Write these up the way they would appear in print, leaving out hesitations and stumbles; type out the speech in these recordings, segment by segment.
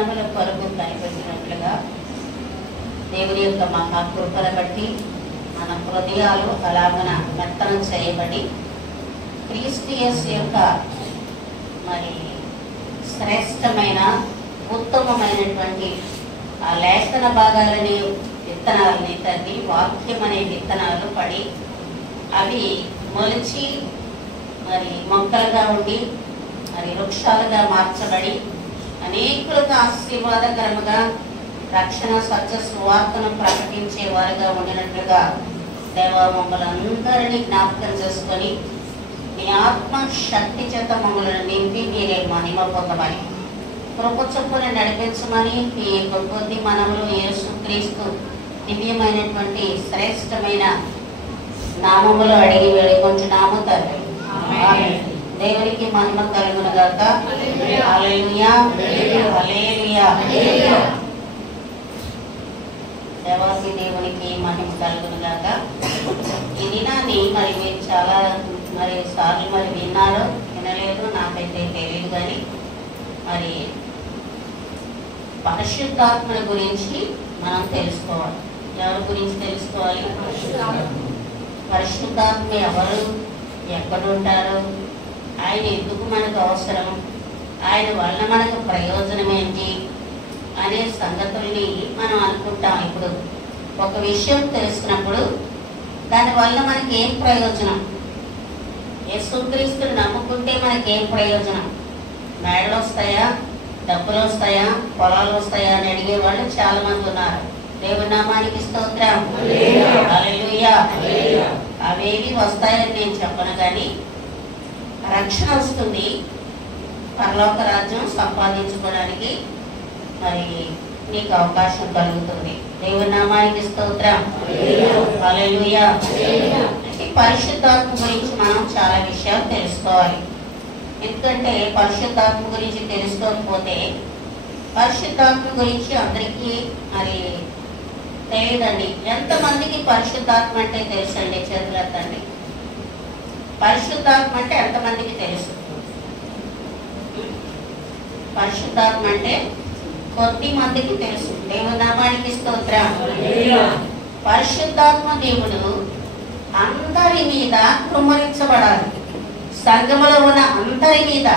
దినముల కొరకు కనిపెట్టినట్లుగా దేవుని యొక్క మహాకృపల బట్టి మన హృదయాలు అలాగన మెత్తనం చేయబడి క్రీస్తు యేసు యొక్క మరి శ్రేష్టమైన ఉత్తమమైనటువంటి ఆ లేఖన భాగాలని విత్తనాలని తల్లి వాక్యం అనే విత్తనాలు పడి అవి మొలిచి మరి మొక్కలుగా ఉండి మరి వృక్షాలుగా మార్చబడి అనేకులకు ఆశీర్వాదకరముగా రక్షణ సత్య సువార్తను ప్రకటించే వారుగా ఉండినట్లుగా దేవా మమ్మల్ని జ్ఞాపకం చేసుకొని మీ ఆత్మ శక్తి చేత మమ్మల్ని నింపి మీరే మహిమ పొందమని కృప చొప్పున నడిపించమని మీ కొద్ది మనములు యేసుక్రీస్తు దివ్యమైనటువంటి శ్రేష్టమైన నామములు అడిగి వేడుకుంటున్నాము తండ్రి. దేవునికి మహిమ కలుగును గాక. హల్లెలూయా హల్లెలూయా. దేవాసి దేవునికి మహిమ కలుగును గాక. ఈ దినాన్ని మరి మీరు చాలా మరి సార్లు మరి విన్నారో వినలేదు నాకైతే తెలియదు, కానీ మరి పరిశుద్ధాత్మల గురించి మనం తెలుసుకోవాలి. ఎవరి గురించి తెలుసుకోవాలి? పరిశుద్ధాత్మ ఎవరు, ఎక్కడుంటారు, ఆయన ఎందుకు మనకు అవసరం, ఆయన వల్ల మనకు ప్రయోజనం ఏంటి అనే సంగతుల్ని మనం అనుకుంటాం. ఇప్పుడు ఒక విషయం తెలుసుకున్నప్పుడు దానివల్ల మనకి ఏం ప్రయోజనం, యేసుక్రీస్తుని నమ్ముకుంటే మనకేం ప్రయోజనం, మేడలు వస్తాయా, డబ్బులు వస్తాయా, పొలాలు వస్తాయా అని అడిగే వాళ్ళు చాలా మంది ఉన్నారు. దేవుని నామానికి స్తోత్రం. హల్లెలూయా. అవేవి వస్తాయని నేను చెప్పను, కానీ రక్షణ వస్తుంది, పరలోక రాజ్యం సంపాదించుకోవడానికి మరి నీకు అవకాశం కలుగుతుంది. దేవుని నామానికి స్తోత్రం. హల్లెలూయా. పరిశుద్ధాత్మ గురించి మనం చాలా విషయాలు తెలుసుకోవాలి. ఎందుకంటే పరిశుద్ధాత్మ గురించి తెలుసుకోకపోతే పరిశుద్ధాత్మ గురించి అందరికీ మరి తెలియదండి. ఎంతమందికి పరిశుద్ధాత్మ అంటే తెలుసండి? చేతులెత్తండి. పరిశుద్ధాత్మ అంటే ఎంతమందికి తెలుసు? పరిశుద్ధాత్మ అంటే కొద్ది మందికి తెలుసు. దేవుని నామానికి స్తోత్రం. పరిశుద్ధాత్మ దేవుడు అందరి మీద కుమ్మరించబడాలి. సంఘములో ఉన్న అందరి మీద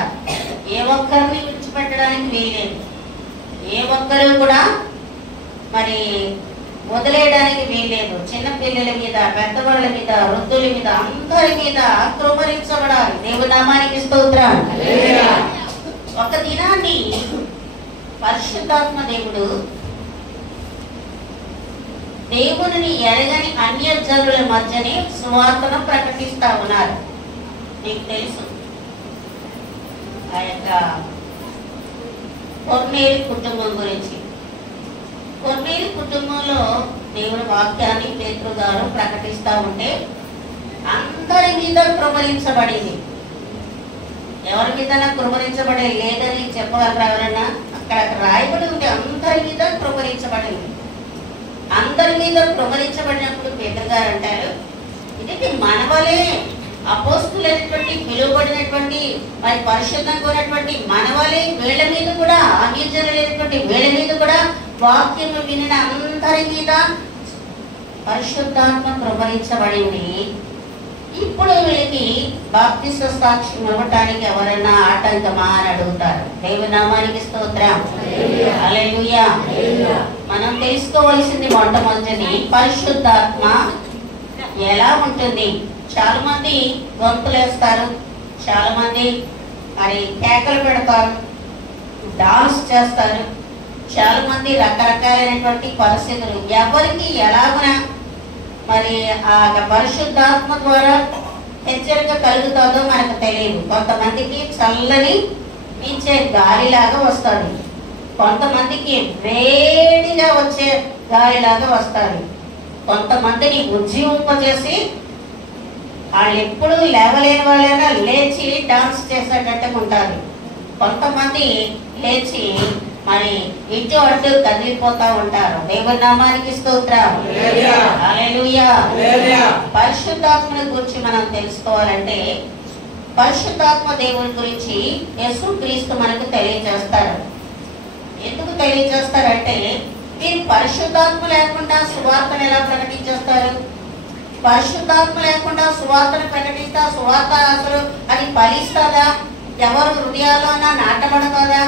ఏ ఒక్కరిని విడిచిపెట్టడానికి వీలేదు. ఏ ఒక్కరు కూడా మరి వదిలేయడానికి వీలేదు. చిన్నపిల్లల మీద, పెద్దవాళ్ళ మీద, వృద్ధుల మీద, అందరి మీద కుమ్మరించబడాలి. దేవుని నామానికి స్తోత్రం. ఒక దినాన్ని పరిశుద్ధాత్మ దేవుడు దేవుని ఎరగని అన్యజనుల మధ్యనే సువార్తను ప్రకటిస్తా ఉన్నారు. నీకు తెలుసు ఆ యొక్క కొర్నేలి కుటుంబం గురించి. కొర్నేలి కుటుంబంలో దేవుని వాక్యాన్ని పేతురు గారు ప్రకటిస్తూ ఉంటే అందరి మీద కృమరించబడింది. ఎవరి మీద కృమరించబడే లేదని చెప్పగలరా ఎవరన్నా? అక్కడ రాయబడి ఉంది, అందరి మీద కృమరించబడింది. అందరి మీద కృమరించబడినప్పుడు పేతురు గారు అంటారు, ఇది మనవలే అపోస్తులైనటువంటి పిలువబడినటువంటి మరి పరిశుద్ధంగా ఉన్నటువంటి మనవలే వీళ్ళ మీద కూడా, అన్యజనులైనటువంటి వీళ్ళ మీద కూడా వాక్యము వినిన అందరి మీద పరిశుద్ధాత్మ కృమరించబడింది. ఇప్పుడు వీళ్ళకి బాప్తిస్మ సాక్ష్యం ఇవ్వటానికి ఎవరైనా ఆటంకమా అని అడుగుతారు. దేవుని నామానికి స్తోత్రం. హల్లెలూయా. మనం తెలుసుకోవాల్సింది మొట్టమొదటిది పరిశుద్ధాత్మ ఎలా ఉంటుంది. చాలా మంది గొంతులు వేస్తారు, చాలా మంది మరి కేకలు పెడతారు, డాన్స్ చేస్తారు, చాలా మంది రకరకాలైనటువంటి పరిస్థితులు. ఎవరికి ఎలాగునా మరి ఆ పరిశుద్ధాత్మ ద్వారా హెచ్చరిక కలుగుతుందో మనకు తెలియదు. కొంతమందికి చల్లని వీచే గాలిలాగా వస్తుంది, కొంతమందికి వేడిగా వచ్చే గాలిలాగా వస్తుంది, కొంతమందిని ఉజ్జీవింపజేసి వాళ్ళు ఎప్పుడు లేవలేని వాళ్ళైనా లేచి డాన్స్ చేసేటట్టు ఉంటారు. కొంతమంది లేచి మరి ఇటు అటు కదిలిపోతా ఉంటారు. దేవుని నామానికి స్తోత్రం. హల్లెలూయా. పరిశుద్ధాత్మని గురించి మనం తెలుసుకోవాలంటే పరిశుద్ధాత్మ దేవుని గురించి యేసుక్రీస్తు మనకు తెలియజేస్తాడు. ఎందుకు తెలియజేస్తారంటే మీరు పరిశుద్ధాత్మ లేకుండా సువార్తను ఎలా ప్రకటించేస్తారు? పరిశుద్ధాత్మ లేకుండా సువార్తను ప్రకటిస్తా సువార్త అసలు అది ఫలిస్తుందా? ఎవరు హృదయాల్లోనా నాటబడుతుందా?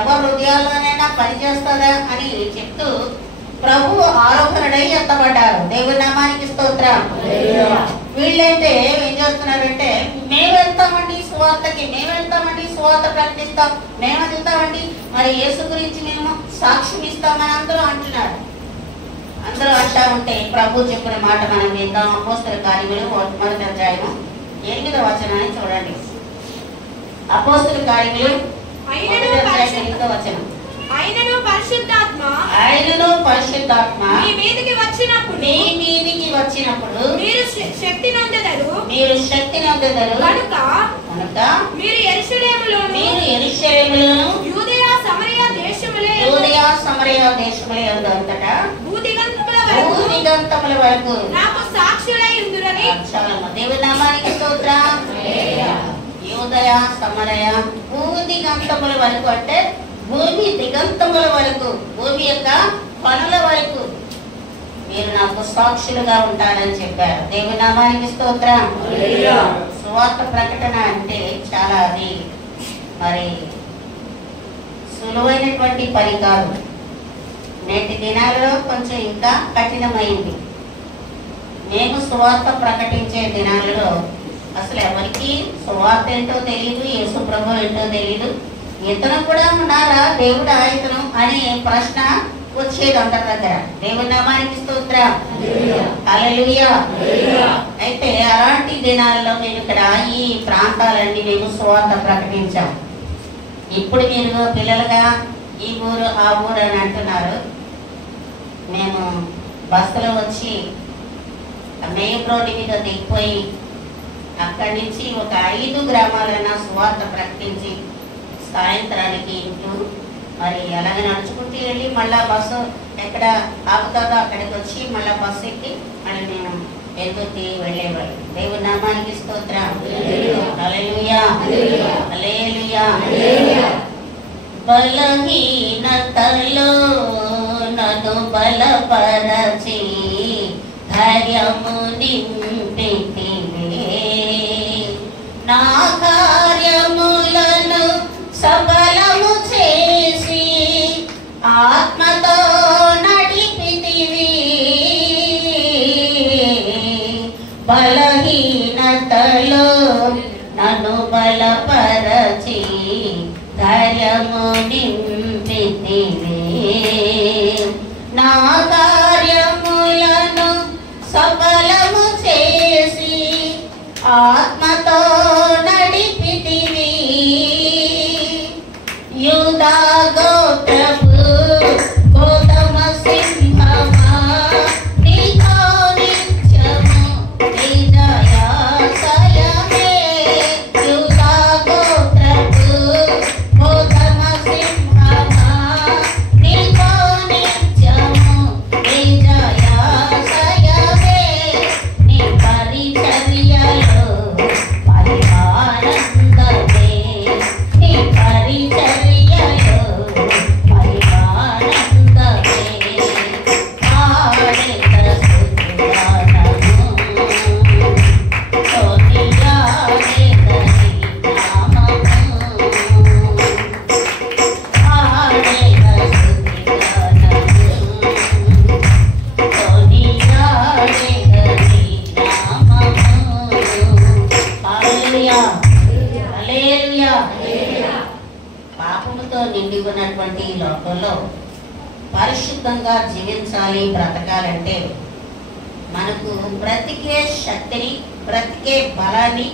ఎవరు హృదయాల్లోనైనా పనిచేస్తుందా అని చెప్తూ ప్రభు ఆరోహణుడై ఎత్తబడ్డారు. దేవుని నామానికి స్తోత్రం. వీళ్ళైతే ఏం చేస్తున్నారంటే మేము వెళ్తామండి సువార్తకి, మేము వెళ్తామండి సువార్త ప్రకటిస్తాం, మేము వెళ్తామండి మరి యేసు గురించి మేము సాక్ష్యం ఇస్తామని అందరూ అంటున్నారు. అందరూ అంటా ఉంటే ప్రభు చెప్పిన మాట మనం విందాం. అపోస్తల కార్యములు 1వ అధ్యాయము 8వ వచనాన్ని చూడండి. అపోస్తల కార్యములు 1వ అధ్యాయం 8వ వచనం. ఆయనను పరిశుద్ధాత్మ మీ మీదికి వచ్చినప్పుడు మీరు శక్తి నొందెదరు కనుక మీరు యెరూషలేములోను యూదయ సమరయ దేశములే అంతటా భూదిగంతముల వరకు నాకు సాక్షులై ఉందురని. దేవుని నామానికి స్తోత్రం. యూదయ సమరయ భూదిగంతముల వరకు అంటే భూమి దిగంతముల వరకు, భూమి యొక్క పనుల వరకు మీరు నాకు సాక్షులుగా ఉంటారని చెప్పారు. దేవుని నామానికి స్తోత్రం. సువార్త ప్రకటన అంటే చాలా అది మరి సులువైనటువంటి పని కాదు. నేటి దినాలలో కొంచెం ఇంకా కఠినమైంది. మేము సువార్త ప్రకటించే దినాలలో అసలు ఎవరికి సువార్త ఏంటో తెలియదు, యేసు ప్రభు ఏంటో తెలియదు. ఇతను కూడా ఉన్నారా దేవుడా ఇతను అనే ప్రశ్న వచ్చేది అందరి దగ్గర. దేవుని నామానికి స్తోత్రం. హల్లెలూయా. అయితే అలాంటి దినాల్లో మేము ఇక్కడ ఈ ప్రాంతాలన్నీ మేము సువార్త ప్రకటించాం. ఇప్పుడు మీరు పిల్లలుగా ఈ ఊరు ఆ ఊరు అని అంటున్నారు. మేము బస్సులో వచ్చి మెయిన్ రోడ్డు మీద దిగిపోయి అక్కడి నుంచి ఒక 5 గ్రామాలైనా సువార్త ప్రకటించి సాయంత్రానికి ఇంటూ మరి అలాగే నడుచుకుంటూ వెళ్ళి మళ్ళా బస్సు ఎక్కడ ఆగుతుందో అక్కడికి వచ్చి మళ్ళా బస్సు ఎక్కి మళ్ళీ మేము ఎదుగుతూ వెళ్ళేవాళ్ళు. దేవుని నామానికి స్తోత్రం. హల్లెలూయా హల్లెలూయా. బలహీనతలో నన్ను బలపరచి ధైర్యము నింపితివే, నా కార్యములను సఫలము చేసి ఆత్మతో నడిపితివి. బలహీనతలో నన్ను బలపరచి ధైర్యము నింపితివి, నా కార్యములను సఫలము చేసి ఆత్మతో నడిపితివి. యూదా గోత్రపు గోతమ సింహమా, నీతో నిత్యము విజయాశయమే. యూదా గోత్రపు గోతమ సింహమా, నీతో నిత్యము విజయాశయమే. నీ పరిచర్యలో పరిహానందమే, నీ పరిచర్యలో పరిహానందమే. ఆడేద స్తుతిగానము, స్తుతియాడేద నీ నామము. ఆడేద స్తుతిగానము, స్తుతియాడేద నీ నామము. హల్లెలూయా హల్లెలూయా. పాపముతో నిండి ఉన్నటువంటి ఈ లోకంలో పరిశుద్ధంగా జీవించాలి, బ్రతకాలంటే మనకు బ్రతికే శక్తిని, బ్రతికే బలాన్ని,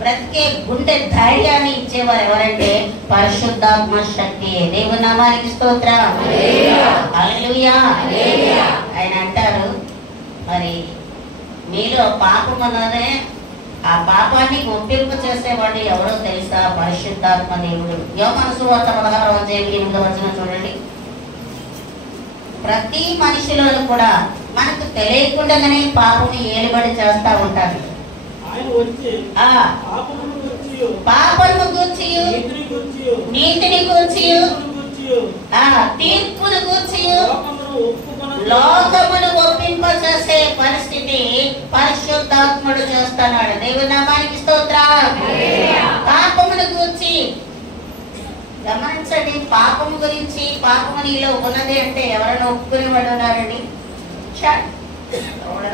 బ్రతికే గుండె ధైర్యాన్ని ఇచ్చేవారు ఎవరంటే పరిశుద్ధాత్మ శక్తి. దేవుని నామానికి స్తోత్రం. హల్లెలూయా. ఆయన అంటారు మరి మీలో పాపం ఉన్నదే, ఆ పాపాన్ని ఒప్పింపు చేసేవాడు ఎవరో తెలుసా? పరిశుద్ధాత్మ దేవుడు. యోహాను సువార్త 16వ అధ్యాయం 8వ వచనం చూడండి. ప్రతి మనిషిలోనూ కూడా మనకు తెలియకుండానే పాపము ఏలుబడి చేస్తా ఉంటారు. పాపము గూర్చి, నీతిని గూర్చి, తీర్పును గూర్చి లోకమును ఒప్పింపచేసే పరిస్థితి పరిశుద్ధాత్ముడు చేస్తున్నాడు. దేవుని నామానికి స్తోత్రం. పాపమును గూర్చి గమనించండి. పాపము గురించి, పాపము నీలో ఉన్నది అంటే ఎవరైనా ఒప్పుకునేవాడు ఉన్నారండి?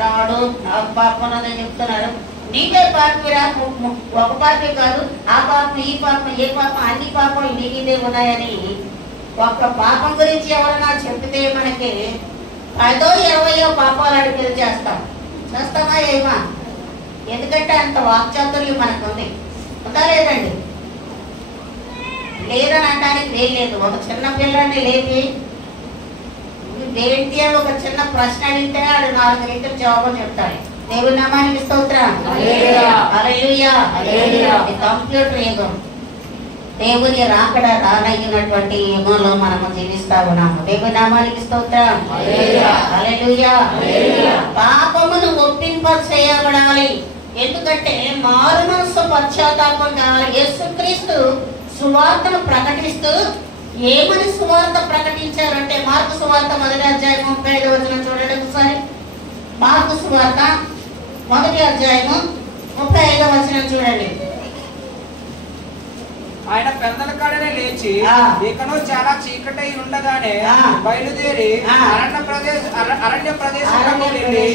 రాడు నాకు పాపం ఉన్నదని చెప్తున్నారు. నీకే పాపమిరా, ఒక పాపే కాదు, ఆ పాపం, ఈ పాపం, ఏ పాపం, అన్ని పాపం నీకే ఉన్నాయని ఒక్క పాపం గురించి ఎవరైనా చెప్తే మనకి 10 20 పాపాలు అడిగి చేస్తామా ఏమా? ఎందుకంటే అంత వాక్చాతుర్యం మనకు ఉంది. ఉందా లేదండి? లేదని అనడానికి లేదు. ఒక చిన్న పిల్లాన్ని లేపి ఏంటి అని ఒక చిన్న ప్రశ్న అడిగితే వాడు 4 రీతులు జవాబు చెప్తాడు. దేవుని నామానికి స్తోత్రం. హల్లెలూయా. కంప్యూటర్ యుగం, దేవుని రాకడ రానయ్యున్నటువంటి యుగంలో మనము జీవిస్తా ఉన్నాము. దేవుని నామానికి స్తోత్రం. హల్లెలూయా. పాపమును ఒప్పింప చేయబడాలి. ఎందుకంటే మారు మనసు పశ్చాత్తాపం కావాలి. యేసుక్రీస్తు సువార్తను ప్రకటిస్తూ ఏమని సువార్త ప్రకటించారంటే, మార్కు సువార్త 1వ అధ్యాయం 35వ వచనం చూడండి ఒకసారి. మార్కు సువార్త 1వ అధ్యాయం 35వ వచనం చూడండి. ఆయన పెద్దల కాడనే లేచి ఇకను చాలా చీకటి ఉండగానే బయలుదేరి అరణ్య ప్రదేశంలో వెళ్ళి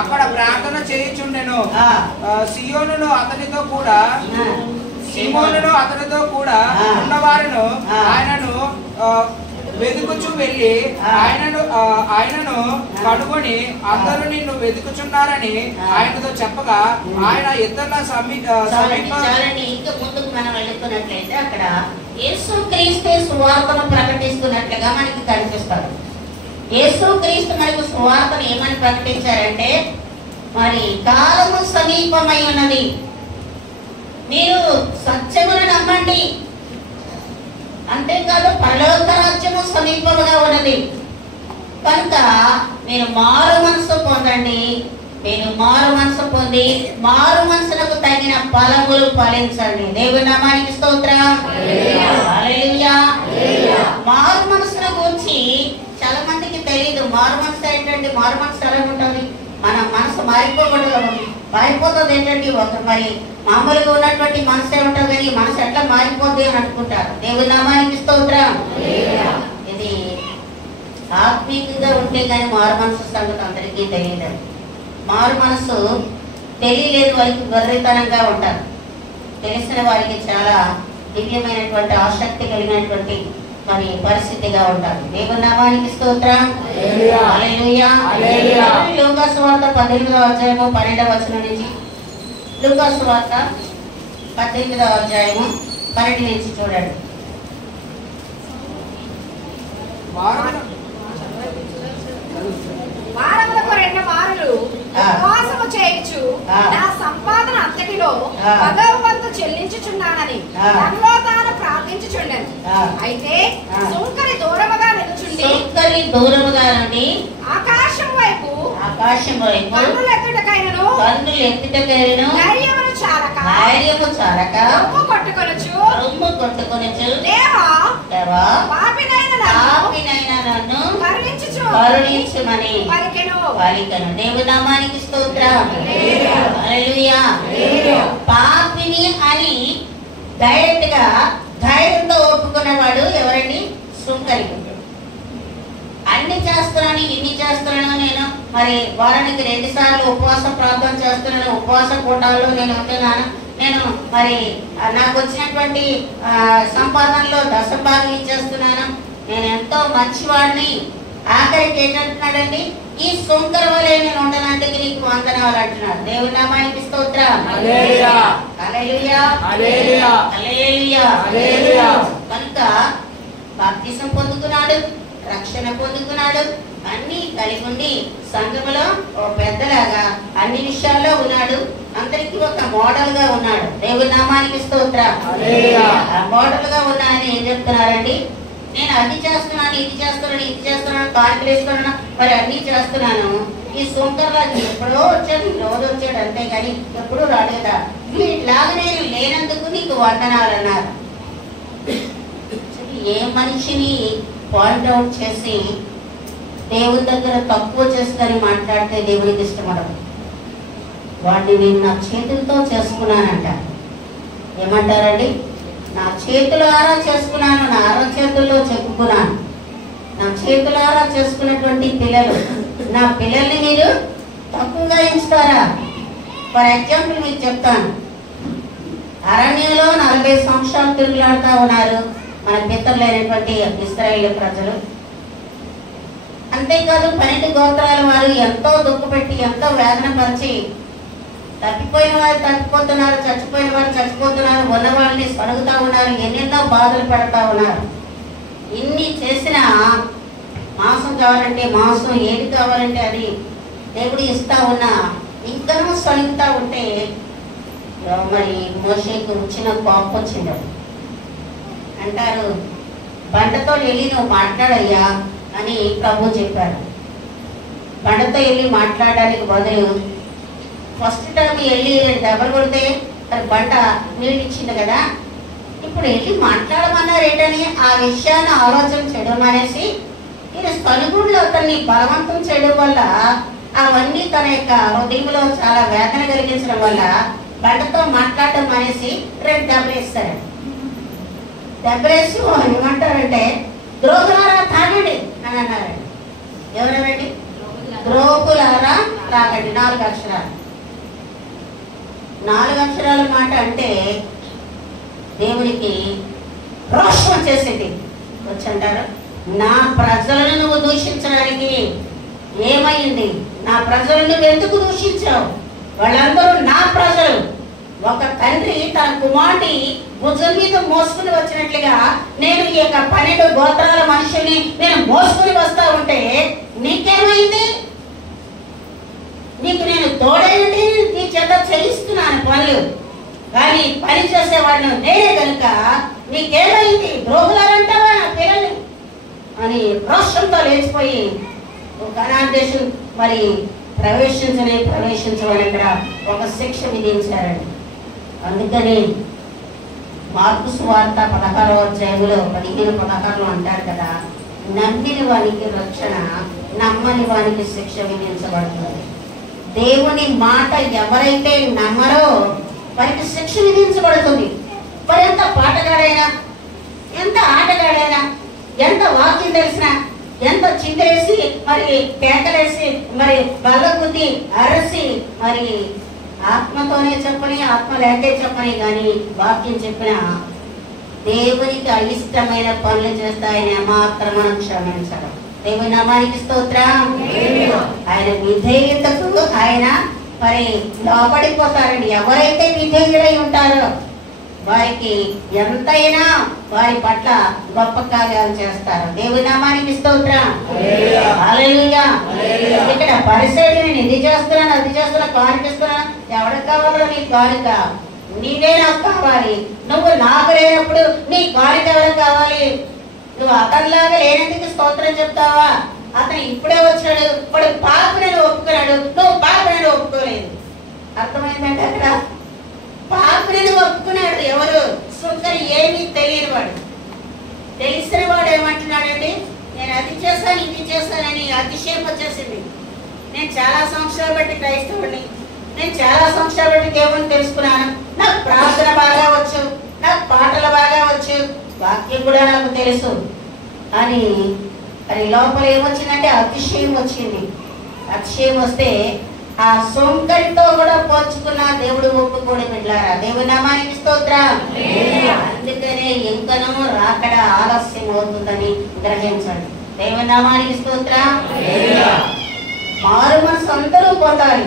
అక్కడ ప్రార్థన చేయుచుండెను. సియోనును అతనితో కూడా ఉన్నవారును ఆయనను వెతుకుచు వెళ్ళి ఆయనను కనుగొని అందరూ నిన్ను వెతుకుచున్నారని ఆయనతో చెప్పగా ఆయన ఇతరుల ముందుకు మనం వెళ్తున్నట్లయితే అక్కడ యేసుక్రీస్తు సువార్తను ప్రకటిస్తున్నట్లుగా మనకి కనిపిస్తారు. యేసుక్రీస్తు మనకు సువార్తను ఏమని ప్రకటించారంటే, మరి కాలము సమీపమై ఉన్నది, మీరు సత్యమును నమ్మండి, అంతేకాదు పరలోక రాజ్యము సమీపముగా ఉన్నది కనుక మీరు మారు మనసు పొందండి. మీరు మారు మనసు పొంది మారు మనసులకు తగిన ఫలములు ఫలించండి. దేవుని నామానికి స్తోత్రం. హల్లెలూయా. మారు మనసుల గురించి చాలా మందికి తెలియదు. మారు మనసు ఏంటంటే, మారు మనసు ఎలా ఉంటుంది? మన మనసు మారిపోతుంది ఏంటంటే, ఒక మరి మామూలుగా ఉన్నటువంటి మనసు ఏముంటుంది కానీ మనసు ఎట్లా మారిపోద్ది అని అనుకుంటారు. దేవుని నామానికి స్తోత్రం. ఇది ఆత్మీయంగా ఉంటే కానీ మారు మనసు సంగతి అందరికీ తెలియదు. మారు మనసు తెలియలేని వారికి గర్వితనంగా ఉంటారు. తెలిసిన వారికి చాలా దివ్యమైనటువంటి ఆసక్తి కలిగినటువంటి మరి పరిస్థితిగా ఉంటారు. దేవుని నామానికి స్తోత్రం. హల్లెలూయా. లూకా సువార్త 18వ అధ్యాయము 12వ వచనం నుంచి, లూకా సువార్త 18వ అధ్యాయము 12 నుంచి చూడండి. వారములకు 2 మారులు ఉపవాసము చేయుచు నా సంపాదన అంతటిలో 10వ వంతు చెల్లించుచున్నానని తనలో తాను ప్రార్థించుచుండెను. అయితే సుంకరి దూరముగా నిలుచుండి ఆకాశం వైపు కన్నులు ఎత్తుటకైనను ధైర్యము చాలక రొమ్ము కొట్టుకొనుచు దేవా పాపినైన నన్ను కరుణించుమని పలికెను. దేవుని నామానికి స్తోత్రం. హల్లెలూయా. పాపిని అని డైరెక్ట్ గా ధైర్యంతో ఒప్పుకున్నవాడు ఎవరండి? సుంకరి. అన్ని చేస్తున్నాను, ఇన్ని చేస్తున్నాను, నేను మరి వారానికి 2 సార్లు ఉపవాస ప్రార్థన చేస్తున్నాను, ఉపవాస కూటాల్లో నేను ఉంటున్నాను, నేను మరి నాకు వచ్చినటువంటి సంపాదనలో 10వ భాగం ఇచ్చేస్తున్నాను, నేను ఎంతో మంచివాడిని. ఆఖరికి ఏంటంటున్నాడండి? ఈ సుంకర వలె నేను ఉండనందుకు నీకు వందనాలు అంటున్నాడు. దేవుని నామానికి స్తోత్రం. హల్లెలూయా. కనుక బాప్తిసం పొందుకున్నాడు, రక్షణ పొందుకున్నాడు, అన్ని కలిగి ఉండి సంఘములో ఓ పెద్దలాగా అన్ని విషయాల్లో ఉన్నాడు. అందరికి ఒక మోడల్ గా ఉన్నాడు. దేవుని నామానికి స్తోత్రం. మోడల్ గా ఉన్నాయని ఏం చెప్తున్నారండి? నేను అది చేస్తున్నాను, ఇది చేస్తున్నాను, ఇది చేస్తున్నాను, కానుకలు వేస్తున్నాను, మరి అన్ని చేస్తున్నాను. ఈ సుంకర్రాజు ఎప్పుడో వచ్చాడు, ఈ రోజు వచ్చాడు, అంతేగాని ఎప్పుడూ రాడు కదా. వీటిలాగా నేను లేనందుకు నీకు వందనాలు అన్నారు. ఏ మనిషిని పాయింట్అవుట్ చేసి దేవుని దగ్గర తక్కువ చేసుకొని మాట్లాడితే దేవునికి ఇష్టపడదు. వాడిని నేను నా చేతులతో చేసుకున్నానంట. ఏమంటారండి? నా చేతులారా చేసుకున్నాను, నా అరచేతుల్లో చెక్కుకున్నాను. నా చేతులారా చేసుకున్నటువంటి పిల్లలు, నా పిల్లల్ని మీరు తక్కువగా ఎంచుతారా? ఫర్ ఎగ్జాంపుల్ మీకు చెప్తాను. అరణ్యంలో 40 సంవత్సరాలు తిరుగులాడుతూ ఉన్నారు మన పితరులైనటువంటి ఇశ్రాయేలు ప్రజలు. అంతేకాదు 12 గోత్రాల వారు ఎంతో దుఃఖపెట్టి, ఎంతో వేదన పరిచి, తప్పిపోయిన వారు తప్పిపోతున్నారు, చచ్చిపోయిన వారు చచ్చిపోతున్నారు, ఉన్న వాళ్ళని సడుగుతూ ఉన్నారు, ఎన్నెన్నో బాధలు పెడతా ఉన్నారు. ఇన్ని చేసినా మాంసం కావాలంటే మాంసం, ఏది కావాలంటే అది దేవుడు ఇస్తా ఉన్నా ఇంకనూ సడుగుతూ ఉంటే మరి మోషేకు వచ్చిన కోపం వచ్చింది. అంటారు, బండతో వెళ్ళి నువ్వు మాట్లాడయ్యా అని ప్రభు చెప్పాడు. బండతో వెళ్ళి మాట్లాడడానికి బదులు ఫస్ట్ టైం వెళ్ళి దెబ్బలు కొడితే అది బండ నీళ్ళు ఇచ్చింది కదా, ఇప్పుడు వెళ్ళి మాట్లాడమన్నారు ఏంటని ఆ విషయాన్ని ఆలోచన చేయడం అనేసి ఈయన స్థలుగుడిలో అతన్ని బలవంతం చేయడం వల్ల అవన్నీ తన యొక్క హృదయంలో చాలా వేదన కలిగించడం వల్ల బండతో మాట్లాడడం అనేసి 2 దెబ్బలేస్తాడు. దెబ్బలేసి ఏమంటారంటే ద్రోగులారా తాగండి అని అన్నారండి. ఎవరండి? ద్రోగులారా తాగండి. 4 అక్షరాలు. 4 అక్షరాల మాట అంటే దేవునికి రోషం వచ్చేసింది. వచ్చంటారు, నా ప్రజలను నువ్వు దూషించడానికి ఏమైంది? నా ప్రజలను నువ్వు ఎందుకు దూషించావు? వాళ్ళందరూ నా ప్రజలు. ఒక తండ్రి తన కుమారుడి భుజం మీద మోసుకుని వచ్చినట్లుగా నేను ఈ యొక్క 12 గోత్రాల మనుషుల్ని నేను మోసుకుని వస్తా ఉంటే నీకేమైంది? నీకు నేను తోడైనది నీ చేత చేయిస్తున్నాను పనులు, కానీ పని చేసేవాడిని నేనే కనుక నీకేమైంది? ద్రోహులారంటావా నా పిల్లలు అని రోషంతో లేచిపోయి కనాన్ దేశం మరి ప్రవేశించమని ఇక్కడ ఒక శిక్ష విధించారండి. అందుకని మార్కు సువార్త 16వ అధ్యాయంలో 15-16 అంటారు కదా, నమ్మిన వానికి రక్షణ, నమ్మని వానికి శిక్ష విధించబడుతుంది. దేవుని మాట ఎవరైతే నమ్మరో వారికి శిక్ష విధించబడుతుంది. మరి ఎంత పాటగాడైనా, ఎంత ఆటగాడైనా, ఎంత వాక్యం తెలిసినా, ఎంత చిందేసి మరి కేకలేసి మరి బల్ల గుద్ది అరసి మరి ఆత్మతోనే చెప్పని, ఆత్మ లేకే చెప్పని కానీ వాక్యం చెప్పిన దేవునికి అయిష్టమైన పనులు చేస్తాయని మాత్రం మనం క్షమించడం. దేవుని నామానికి స్తోత్రం. ఆయన విధేయతకు ఆయన మరి లోపడిపోతారండి. ఎవరైతే విధేయులై ఉంటారో వారికి ఎంతైనా వారి పట్ల గొప్ప కార్యాలు చేస్తారు. దేవుని నామానికి స్తోత్రం. హల్లెలూయా. ఇక్కడ పరిసైడిని ఇది చేస్తున్నాను, అది చేస్తున్నాను, కానిపిస్తున్నాను. ఎవరికి కావాలో నీ కానుక? నీవే నాకు కావాలి. నువ్వు నాకు లేనప్పుడు నీ కానుక ఎవరికి కావాలి? నువ్వు అతనిలాగా లేనందుకు స్తోత్రం చెప్తావా? అతను ఇప్పుడే వచ్చాడు, వాడు పాపనని ఒప్పుకున్నాడు, నువ్వు పాపనని ఒప్పుకోలేదు. అర్థమైందంటే అక్కడ పాపనని ఒప్పుకున్నాడు ఎవరు? సుందరి ఏమీ తెలియని వాడు. తెలిసిన వాడు ఏమంటున్నాడండి, నేను అది చేశాను ఇది చేశానని అతిశయం వచ్చేసింది. నేను చాలా సంవత్సరాలు బట్టి క్రైస్తవుడిని, నేను చాలా సంవత్సరాలు బట్టి దేవుని తెలుసుకున్నాను, నాకు ప్రార్థన బాగా వచ్చు, నాకు పాటలు బాగా వచ్చు, వాక్యం కూడా నాకు తెలుసు అని అది లోపల ఏమొచ్చిందంటే అతిశయం వచ్చింది. అతిశయం వస్తే ఆ సొంకరితో కూడా పోల్చుకున్న దేవుడు ఒప్పుకోడి బిడ్డలారా. దేవుని నామానికి స్తోత్రం. అందుకనే ఇంకనూ రాకడ ఆలస్యం అవుతుందని గ్రహించండి. దేవుని నామానికి స్తోత్రం. మారు మనసు అందరూ పొందాలి,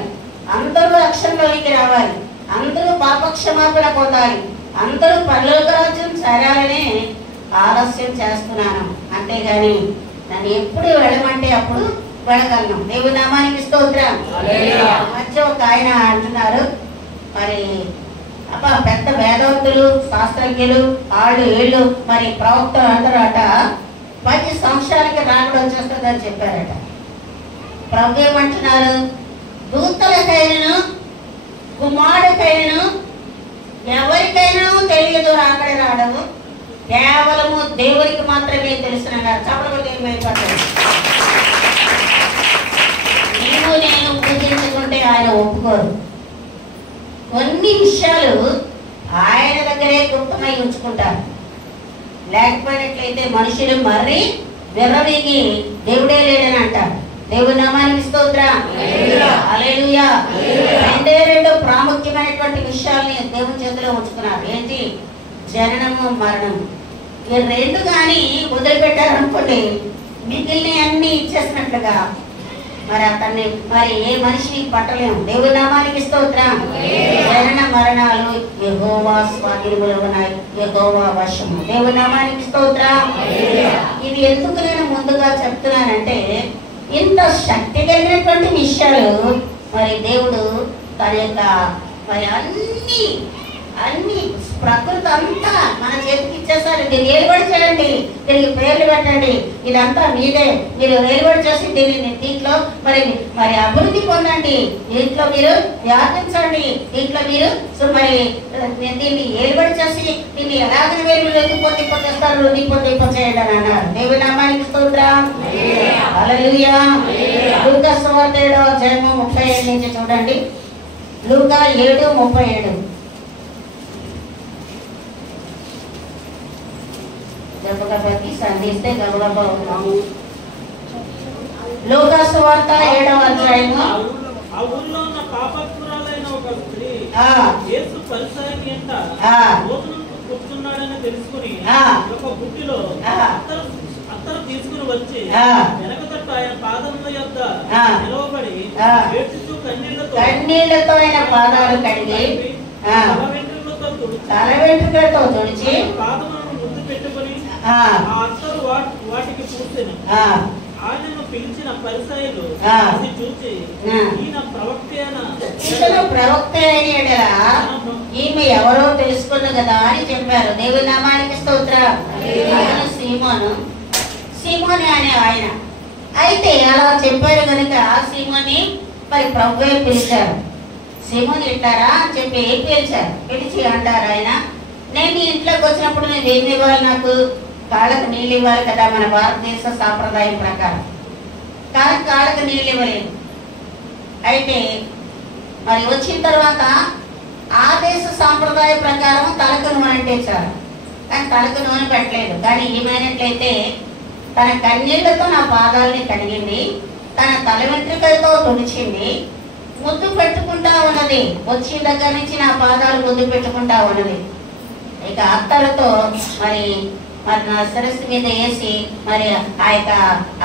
అందరూ రక్షణలోకి రావాలి, అందరూ పాపక్షమాపణ పొందాలి, అందరూ పరలోక రాజ్యం చేరాలనే ఆలస్యం చేస్తున్నాను. అంతేగాని నన్ను ఎప్పుడు వెళ్ళమంటే అప్పుడు వెళ్ళగలను. దేవుని నామానికి స్తోత్రం. మధ్య ఒక ఆయన అంటున్నారు, మరి అబ్బా పెద్ద వేదవంతులు శాస్త్రజ్ఞులు వీళ్ళు మరి ప్రవక్తలు అందరూ అట 10 సంవత్సరాలకి రాకడ వచ్చేస్తుందని చెప్పారట. ప్రభు ఏమంటున్నారు, దూతలకైనను కుమారుడికైనను ఎవరికైనా తెలియదు రాకడ రావడము, కేవలము దేవునికి మాత్రమే తెలుసు అన్నారు. చప్పట్లు ఏమైపోతాడు. నేను పూజించుకుంటే ఆయన ఒప్పుకోరు. కొన్ని విషయాలు ఆయన దగ్గరే గుప్తమై ఉంచుకుంటారు. లేకపోయినట్లయితే మనుషులు మర్రి విర్రవీగి దేవుడే లేడని అంటారు. దేవుని నామానికి స్తోత్రం. హల్లెలూయా. రెండు ప్రాముఖ్యమైనటువంటి విషయాల్ని దేవుని చేతిలో ఉంచుకున్నారు. ఏంటి? జననము, మరణము. ఈ రెండు కానీ వదిలిపెట్టారనుకోండి, మిగిలిన అన్ని ఇచ్చేసినట్లుగా మరి అతన్ని మరి ఏ మనిషిని పట్టలేము. దేవుని నామానికి స్తోత్రం. జనన మరణాలు యెహోవా స్వాధీనములో ఉన్నాయి, యెహోవా వశము. దేవుని నామానికి స్తోత్రం. ఇది ఎందుకు నేను ముందుగా చెప్తున్నానంటే, ఇంత శక్తి కలిగినటువంటి విషయాలు మరి దేవుడు తన యొక్క మరి అన్ని ప్రకృతి అంతా మన చేతికి ఇచ్చేసారు. దీన్ని ఏలుబడి చేయండి, దీనికి పేర్లు పెట్టండి, ఇదంతా మీదే, మీరు ఏలుబడి చేసి దీంట్లో మరి అభివృద్ధి పొందండి, దీంట్లో మీరు వ్యాపించండి, దీంట్లో మీరు మరి దీన్ని ఏలుబడి చేసి దీన్ని ఎలాగ వేలు పొందింపచేస్తారు, పొందింపచేయండి అని అన్నారు. దేవుని నామానికి స్తోత్రం. హల్లెలూయా. లూకా సువార్త 7వ అధ్యాయము 37 నుంచి చూడండి. లూకా 7:37. గబగబాకి సంధిస్తే గబగబా ఉన్నాము. లూకా సువార్త 7వ అధ్యాయము. ఆ ఊరిలో ఉన్న పాపత్మురాలైన ఒక స్త్రీ యేసు పరిసయ్యుని ఎంట భోజనం కూర్చున్నాడని తెలుసుకుని ఒక బుట్టిలో అత్తరు తీసుకుని వచ్చి వెనకతట్టు ఆయన పాదముల యొద్ద నిలవబడి ఏడ్చుచూ కన్నీళ్లతో ఆయన పాదాలు కడిగి తల వెంట్రుకలతో తుడిచి పాదములను ముద్దు పెట్టుకుని ఆ అత్తరు వాటికి పూసెను. ఆయనను పిలిచిన పరిసయ్యులు అది చూచి ఈయన ప్రవక్త అయిన ఈమె ఎవరో తెలుసుకున్న కదా అని చెప్పారు. దేవుని నామానికి స్తోత్రం. సీమోని అనే ఆయన. అయితే అలా చెప్పారు కనుక సీమోని మరి ప్రభువే పిలిచారు. సీమోని ఇట్టారా అని చెప్పి పిలిచారు. పిలిచి అంటారు ఆయన, నేను నీ ఇంట్లోకి వచ్చినప్పుడు నేను ఏం ఇవ్వాలి? నాకు కాళ్ళకు నీళ్ళు ఇవ్వాలి కదా, మన భారతదేశ సాంప్రదాయం ప్రకారం. కానీ కాళ్ళకు నీళ్ళు ఇవ్వలేదు. అయితే మరి వచ్చిన తర్వాత ఆ దేశ సాంప్రదాయ ప్రకారం తలకు నూనె అంటే చాలు, కానీ తలకు నూనె పెట్టలేదు. కానీ ఏమైనట్లయితే తన కన్నీళ్లతో నా పాదాలని కడిగింది, తన తల వెంట్రుకలతో తుడిచింది, ముద్దు పెట్టుకుంటా ఉన్నది. వచ్చిన దగ్గర నుంచి నా పాదాలు ముద్దు పెట్టుకుంటా ఉన్నది. ఇక అత్తరుతో మరి నా సరస్సు మీద వేసి మరి ఆ యొక్క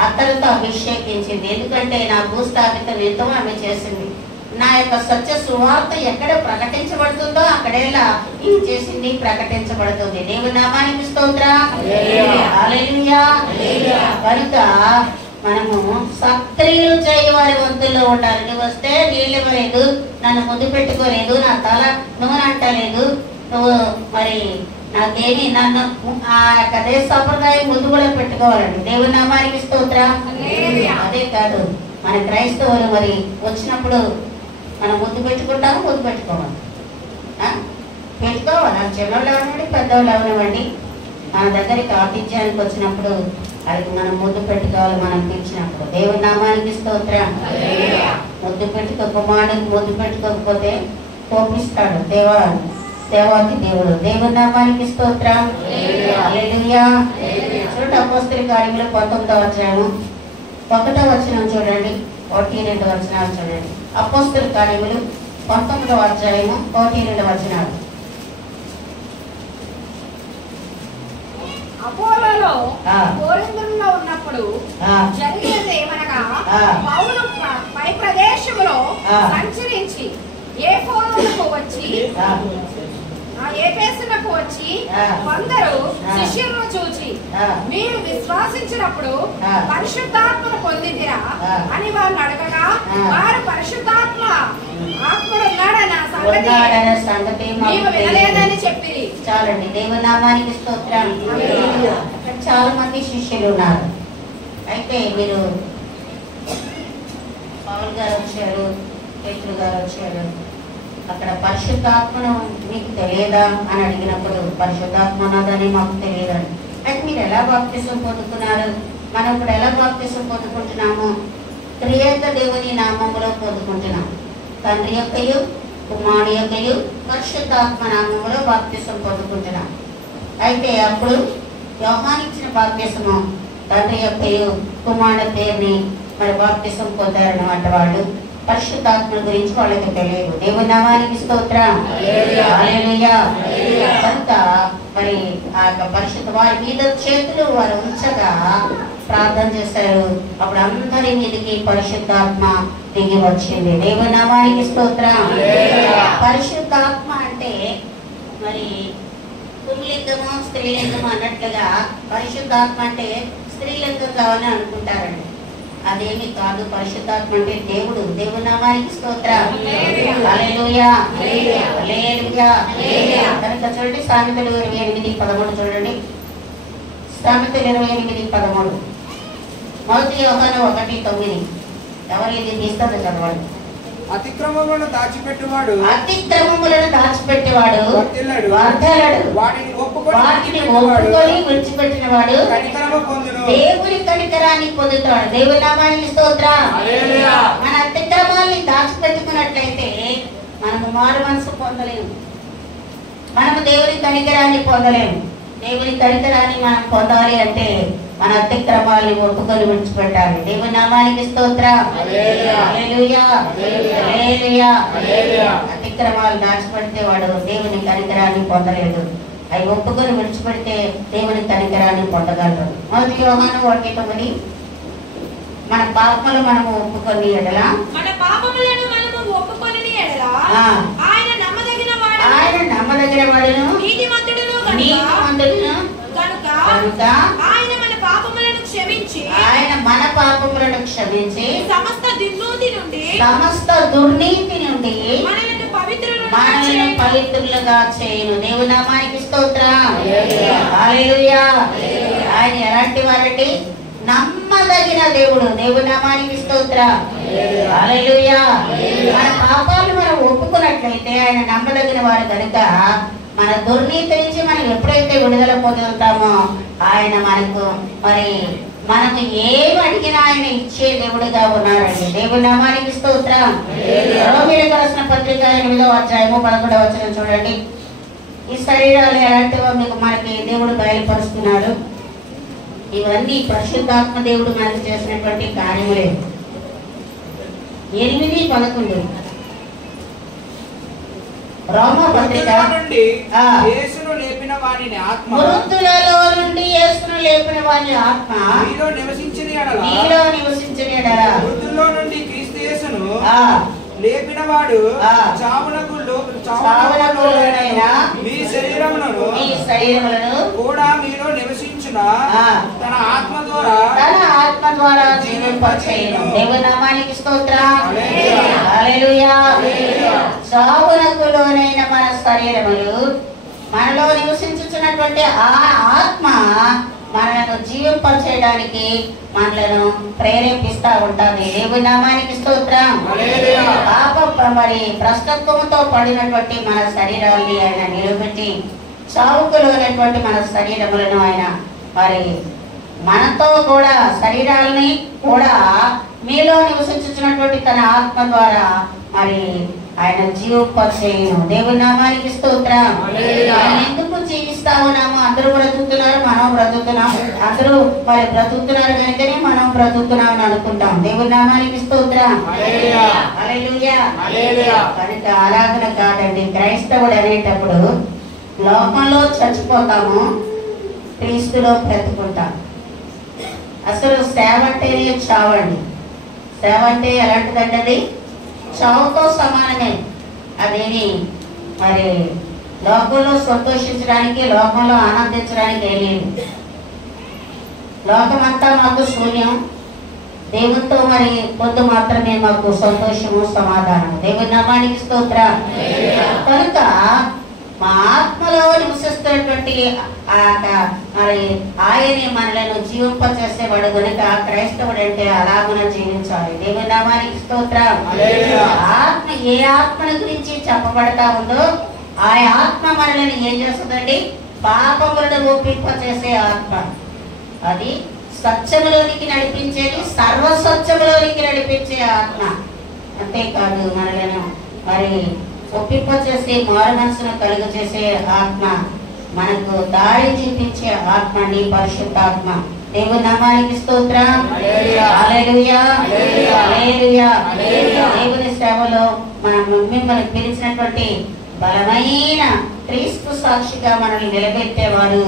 అత్తరుతో అభిషేకించింది. ఎందుకంటే నా భూస్థాపితం ఎంతో ఆమె చేసింది. నా యొక్క సత్య సువార్త ఎక్కడ ప్రకటించబడుతుందో అక్కడేలా ఇది చేసింది, ప్రకటించబడుతుంది. దేవుని నామానికి స్తోత్రం. హల్లెలూయా. కనుక మనము సత్క్రియలు చేయవారి వంతుల్లో ఉండాలి. నువ్వు వస్తే నీళ్ళు ఇవ్వలేదు, నన్ను ముద్దు పెట్టుకోలేదు, నా తల నూనె అంటలేదు, నువ్వు మరి నాకేమి నన్ను ఆ యొక్క దేశ సంప్రదాయం ముందు కూడా పెట్టుకోవాలండి. దేవుని నామానికి స్తోత్రం. అదే కాదు, మన క్రైస్తవులు మరి వచ్చినప్పుడు మనం ముద్దు పెట్టుకుంటాము, ముద్దు పెట్టుకోవాలి, పెట్టుకోవాలి. చిన్నవాళ్ళు అవనివ్వండి, పెద్దవాళ్ళు అవనివ్వండి, మన దగ్గరికి ఆతిథ్యానికి వచ్చినప్పుడు అది మనం ముద్దు పెట్టుకోవాలి. మనం పిలిచినప్పుడు దేవుని నామానికి స్తోత్రం. ముద్దు కుమారుడికి ముద్దు పెట్టుకోకపోతే కోపిస్తాడు దేవాతి దేవుడు. దేవుని నామానికి స్తోత్రం. హల్లెలూయా. చూడండి అపోస్తలుల కార్యములు 19వ అధ్యాయము 1వ వచనం చూడండి, 1-2 వచనాలు చూడండి. అపోస్తలుల కార్యములు 19వ అధ్యాయము 1-2 వచనాలు. అపోలోలో కోరింథులో ఉన్నప్పుడు జరిగినది ఏమనగా, పౌలు పై ప్రదేశములో సంచరించి ఏఫెసునకు వచ్చి కొందరు శిష్యులను చూచి, మీరు విశ్వాసించినప్పుడు పరిశుద్ధాత్మను పొందితిరా అని వారిని అడగగా, వారు పరిశుద్ధాత్మ ఆత్ముడు ఉన్నాడన్న సంగతి మేము వినలేదని చెప్పిరి. చాలండి. దేవుని నామానికి స్తోత్రం. చాలా మంది శిష్యులు ఉన్నారు. అయితే మీరు పౌలు గారు వచ్చారు, పేతురు గారు వచ్చారు, అక్కడ పరిశుద్ధాత్మను మీకు తెలియదా అని అడిగినప్పుడు పరిశుద్ధాత్మ ఉన్నదని మాకు తెలియదని. అయితే మీరు ఎలా బాప్తిసం పొందుతున్నారు? మనం ఇప్పుడు ఎలా బాప్తిసం పొందుకుంటున్నాము? త్రియేక దేవుని నామములో పొందుకుంటున్నాం. తండ్రి యొక్కయు కుమారుని యొక్కయు పరిశుద్ధాత్మ నామములో బాప్తిసం పొందుకుంటున్నాం. అయితే అప్పుడు యోహాను ఇచ్చిన బాప్తిసము తండ్రి యొక్కయు కుమారుని పేరుని మరి బాప్తిసం పొందారన్నమాట. వాళ్ళు పరిశుద్ధాత్మ గురించి వాళ్ళకి తెలియదు. దేవుని నామానికి స్తోత్రం. హల్లెలూయా. కనుక మరి ఆ పరిశుద్ధ వారి మీద చేతులు వారు ఉంచగా ప్రార్థన చేశారు. అప్పుడు అందరి మీదకి పరిశుద్ధాత్మ దిగి వచ్చింది. దేవుని నామానికి స్తోత్రం. పరిశుద్ధాత్మ అంటే మరి పుంలింగము స్త్రీలింగము అన్నట్లుగా పరిశుద్ధాత్మ అంటే స్త్రీలింగం కావాలని అనుకుంటారండి. అదేమి కాదు. పరిశుద్ధాత్మ అంటే దేవుడు. దేవుని నామానికి స్తోత్రం. హల్లెలూయా. హల్లెలూయా. కనుక చూడండి సామెతలు 28:13 చూడండి. సామెతలు 28:13. మొదటి యోహాను 1:9. ఎవరు ఇది తీస్తారో చదవండి. అతిక్రమములను దాచిపెట్టువాడు వర్ధిల్లడు. వాటిని ఒప్పుకొని విడిచిపెట్టిన వాడు కనికరము పొందును. దేవుని కనికరాన్ని పొందుతాడు. దేవుని నామానికి స్తోత్రం. మన అతిక్రమాల్ని దాచిపెట్టుకున్నట్లయితే మనము మారు మనసు పొందలేము. మనము దేవుని కనికరాన్ని పొందలేము. దేవుని కనికరాన్ని మనం పొందాలి అంటే మన అతిక్రమాల్ని ఒప్పుకొని విడిచిపెట్టాలి. దేవుని నామానికి స్తోత్రం. హల్లెలూయా. హల్లెలూయా. అతిక్రమాలు దాచిపెడితే వాడు దేవుని కనికరాన్ని పొందలేదు. అవి ఒప్పుకొని విడిచిపెడితే దేవుని కనికరాన్ని పొందగలరు. మొదటి యోహాను 1:9. మన పాపములు మనము ఒప్పుకొని ఎడల ఆయన నమ్మదగిన వాడును నీతిమంతుడును కనుక ఆయన మన పాపములను క్షమించి సమస్త దుర్నీతి నుండి మనల్ని పవిత్రులుగా చేయును. దేవుని నామానికి స్తోత్రం. హల్లెలూయా. ఆయన ఎలాంటి వారండి? నమ్మదగిన దేవుడు. దేవుని నామానికి స్తోత్రం. హల్లెలూయా. మన పాపాలు మనం ఒప్పుకున్నట్లయితే ఆయన నమ్మదగిన వారు కనుక మన దుర్నీతి నుంచి మనం ఎప్పుడైతే విడుదల పొందుతామో ఆయన మనకు మరి మనకు ఏమి అడిగినా ఆయన ఇచ్చే దేవుడిగా ఉన్నారండి. దేవుని నామానికి స్తోత్రం. రోమీయులకు రాసిన పత్రిక 8:11 చూడండి. ఈ శరీరాలు ఎలాంటివో మీకు మనకి దేవుడు బయలుపరుస్తున్నాడు. ఇవన్నీ పరిశుద్ధాత్మ దేవుడు మనకు చేసినటువంటి కార్యములే. 8:11 రోమపత్రిక నుండి యేసును లేపిన వాని ఆత్మ, మృతులలో నుండి యేసును లేపిన వాని ఆత్మ మీలో నివసించిన ఎడల మృతుల్లో నుండి క్రీస్తు యేసును లేపిన వాడు చావునకు మీ శరీరములను కూడా మీలో నివసించిన తన ఆత్మ ద్వారా జీవింపచేయును. దేవుని నామానికి స్తోత్రం. హల్లెలూయా. చావునకు లోనైన మన శరీరములు మనలో నివసించుచున్నటువంటి ఆ ఆత్మ మనలను జీవింపచేయడానికి మనలను ప్రేరేపిస్తా ఉంటుంది. దేవుని నామానికి స్తోత్రం. పాప మరి భ్రష్టత్వంతో పడినటువంటి మన శరీరాన్ని ఆయన నిలబెట్టి చావుకులోనటువంటి మన శరీరములను ఆయన మరి మనతో కూడా శరీరాలని కూడా మీలో నివసించుచున్నటువంటి తన ఆత్మ ద్వారా మరి ఆయన జీవింపచేయును. దేవుని నామానికి స్తోత్రం. ఎందుకు జీవిస్తా ఉన్నాము? అందరూ బ్రతుకుతున్నారు, మనం బ్రతుకుతున్నాం. అందరూ మరి బ్రతుకుతున్నారు కనుకనే మనం బ్రతుకుతున్నాం అని అనుకుంటాం. దేవుని నామానికి స్తోత్రం. హల్లెలూయా. కనుక ఆరాధన కాదండి. క్రైస్తవుడు అనేటప్పుడు లోకంలో చచ్చిపోతాము, క్రీస్తులో బ్రతుకుంటాం. అసలు సేవ అంటేనే చావండి. సేవ అంటే ఎలాంటిదండి? అది చావుతో సమానమే. అదేని మరి లోకంలో సంతోషించడానికి, లోకంలో ఆనందించడానికి ఏం లేదు. లోకమంతా మాకు శూన్యం. దేవునితో మరి పొద్దు మాత్రమే మాకు సంతోషము, సమాధానం. దేవుని నామానికి స్తోత్రం. కనుక మా ఆత్మలో నివసిస్తున్నటువంటి మరి ఆయనే మనలను జీవింపచేసేవాడు కనుక క్రైస్తవుడు అంటే అలాగున జీవించాలి. దేవుని నామానికి స్తోత్రం. ఆత్మ ఏ ఆత్మల గురించి చెప్పబడతా ఉందో ఆ ఆత్మ మనల్ని ఏం చేస్తుందండి? పాపములను ఒప్పింపచేసే ఆత్మ. అది సత్యములోనికి నడిపించేది, సర్వసత్యములోనికి నడిపించే ఆత్మ. అంతేకాదు మనలను మరి ఒప్పింపచేసే మారు మనసును కలుగ చేసే ఆత్మ, మనకు దారి చూపించే ఆత్మ నీ పరిశుద్ధాత్మ. దేవుని నామానికి స్తోత్రం. హల్లెలూయా, హల్లెలూయా. దేవుని సేవలో మిమ్మల్ని పిలిచినటువంటి బలమైన క్రీస్తు సాక్షిగా మనల్ని నిలబెట్టేవాడు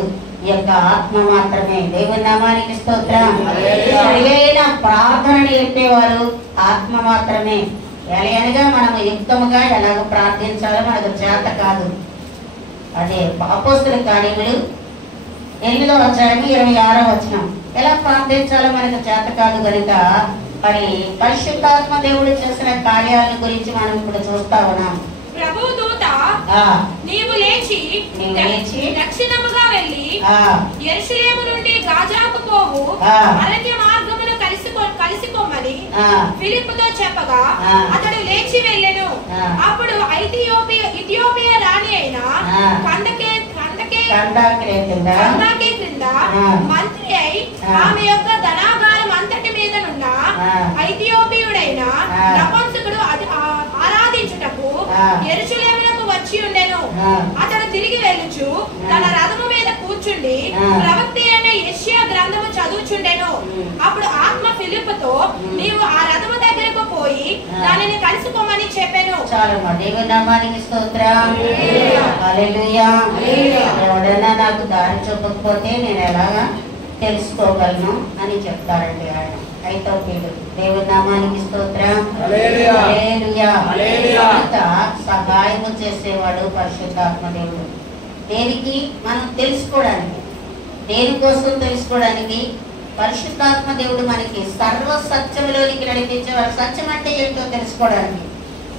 ఈ యొక్క ఆత్మ మాత్రమే. దేవుని నామానికి స్తోత్రం. సరైన ప్రార్థన నేర్పేవారు ఆత్మ మాత్రమే. ఎలాగనగా మనం యుక్తముగా ఎలాగ ప్రార్థించాలో మనకు చేత కాదు. అదే అపోస్తల కార్యములు 8వ అధ్యాయం 26వ వచనం. ఎలా ప్రార్థించాలో మనకు చేత కాదు కనుక మరి పరిశుద్ధాత్మ దేవుడు చేసిన కార్యాల గురించి మనం ఇప్పుడు చూస్తా ఉన్నాం. ప్రభు దూత నీవు లేచి దక్షిణముగా వెళ్ళి యెరూషలేము నుండి గాజాకు పోవు అరణ్య మార్గమును కలిసిపోమని ఫిలిప్పుతో చెప్పగా అతడు లేచి వెళ్ళెను. అప్పుడు ఇథియోపియా రాణి అయిన కందకే క్రింద మంత్రి అయి ఆమె యొక్క ధనాగారం అంతటి మీదనున్న ఐథియోపియుడైన నపుంసకుడు ఆరాధించుటకు యెరూషలేమునకు వచ్చి ఉండెను. అతడు తిరిగి వెళ్ళుచు తన రథము మీద కూర్చుండి ప్రవక్త అయిన యెషయా గ్రంథము చదువుచుండెను. అప్పుడు ఆత్మ ఫిలిప్పుతో నీవు ఆ రథము దగ్గరకు పోయి దానిని కలిసిపోమని చెప్పెను. దేవుని నామానికి స్తోత్రం. హల్లెలూయా. ఎవడన్నా నాకు దారి చూపకపోతే నేను ఎలాగా తెలుసుకోగలను అని చెప్తారండి ఆయన ఐథియోపియుడు. దేవుని నామానికి స్తోత్రం. హల్లెలూయా. సహాయము చేసేవాడు పరిశుద్ధాత్మ దేవుడు. దేనికి? మనం తెలుసుకోవడానికి. దేనికోసం తెలుసుకోవడానికి? పరిశుద్ధాత్మ దేవుడు మనకి సర్వ సత్యంలోనికి నడిపించేవాడు. సత్యం అంటే ఏంటో తెలుసుకోవడానికి,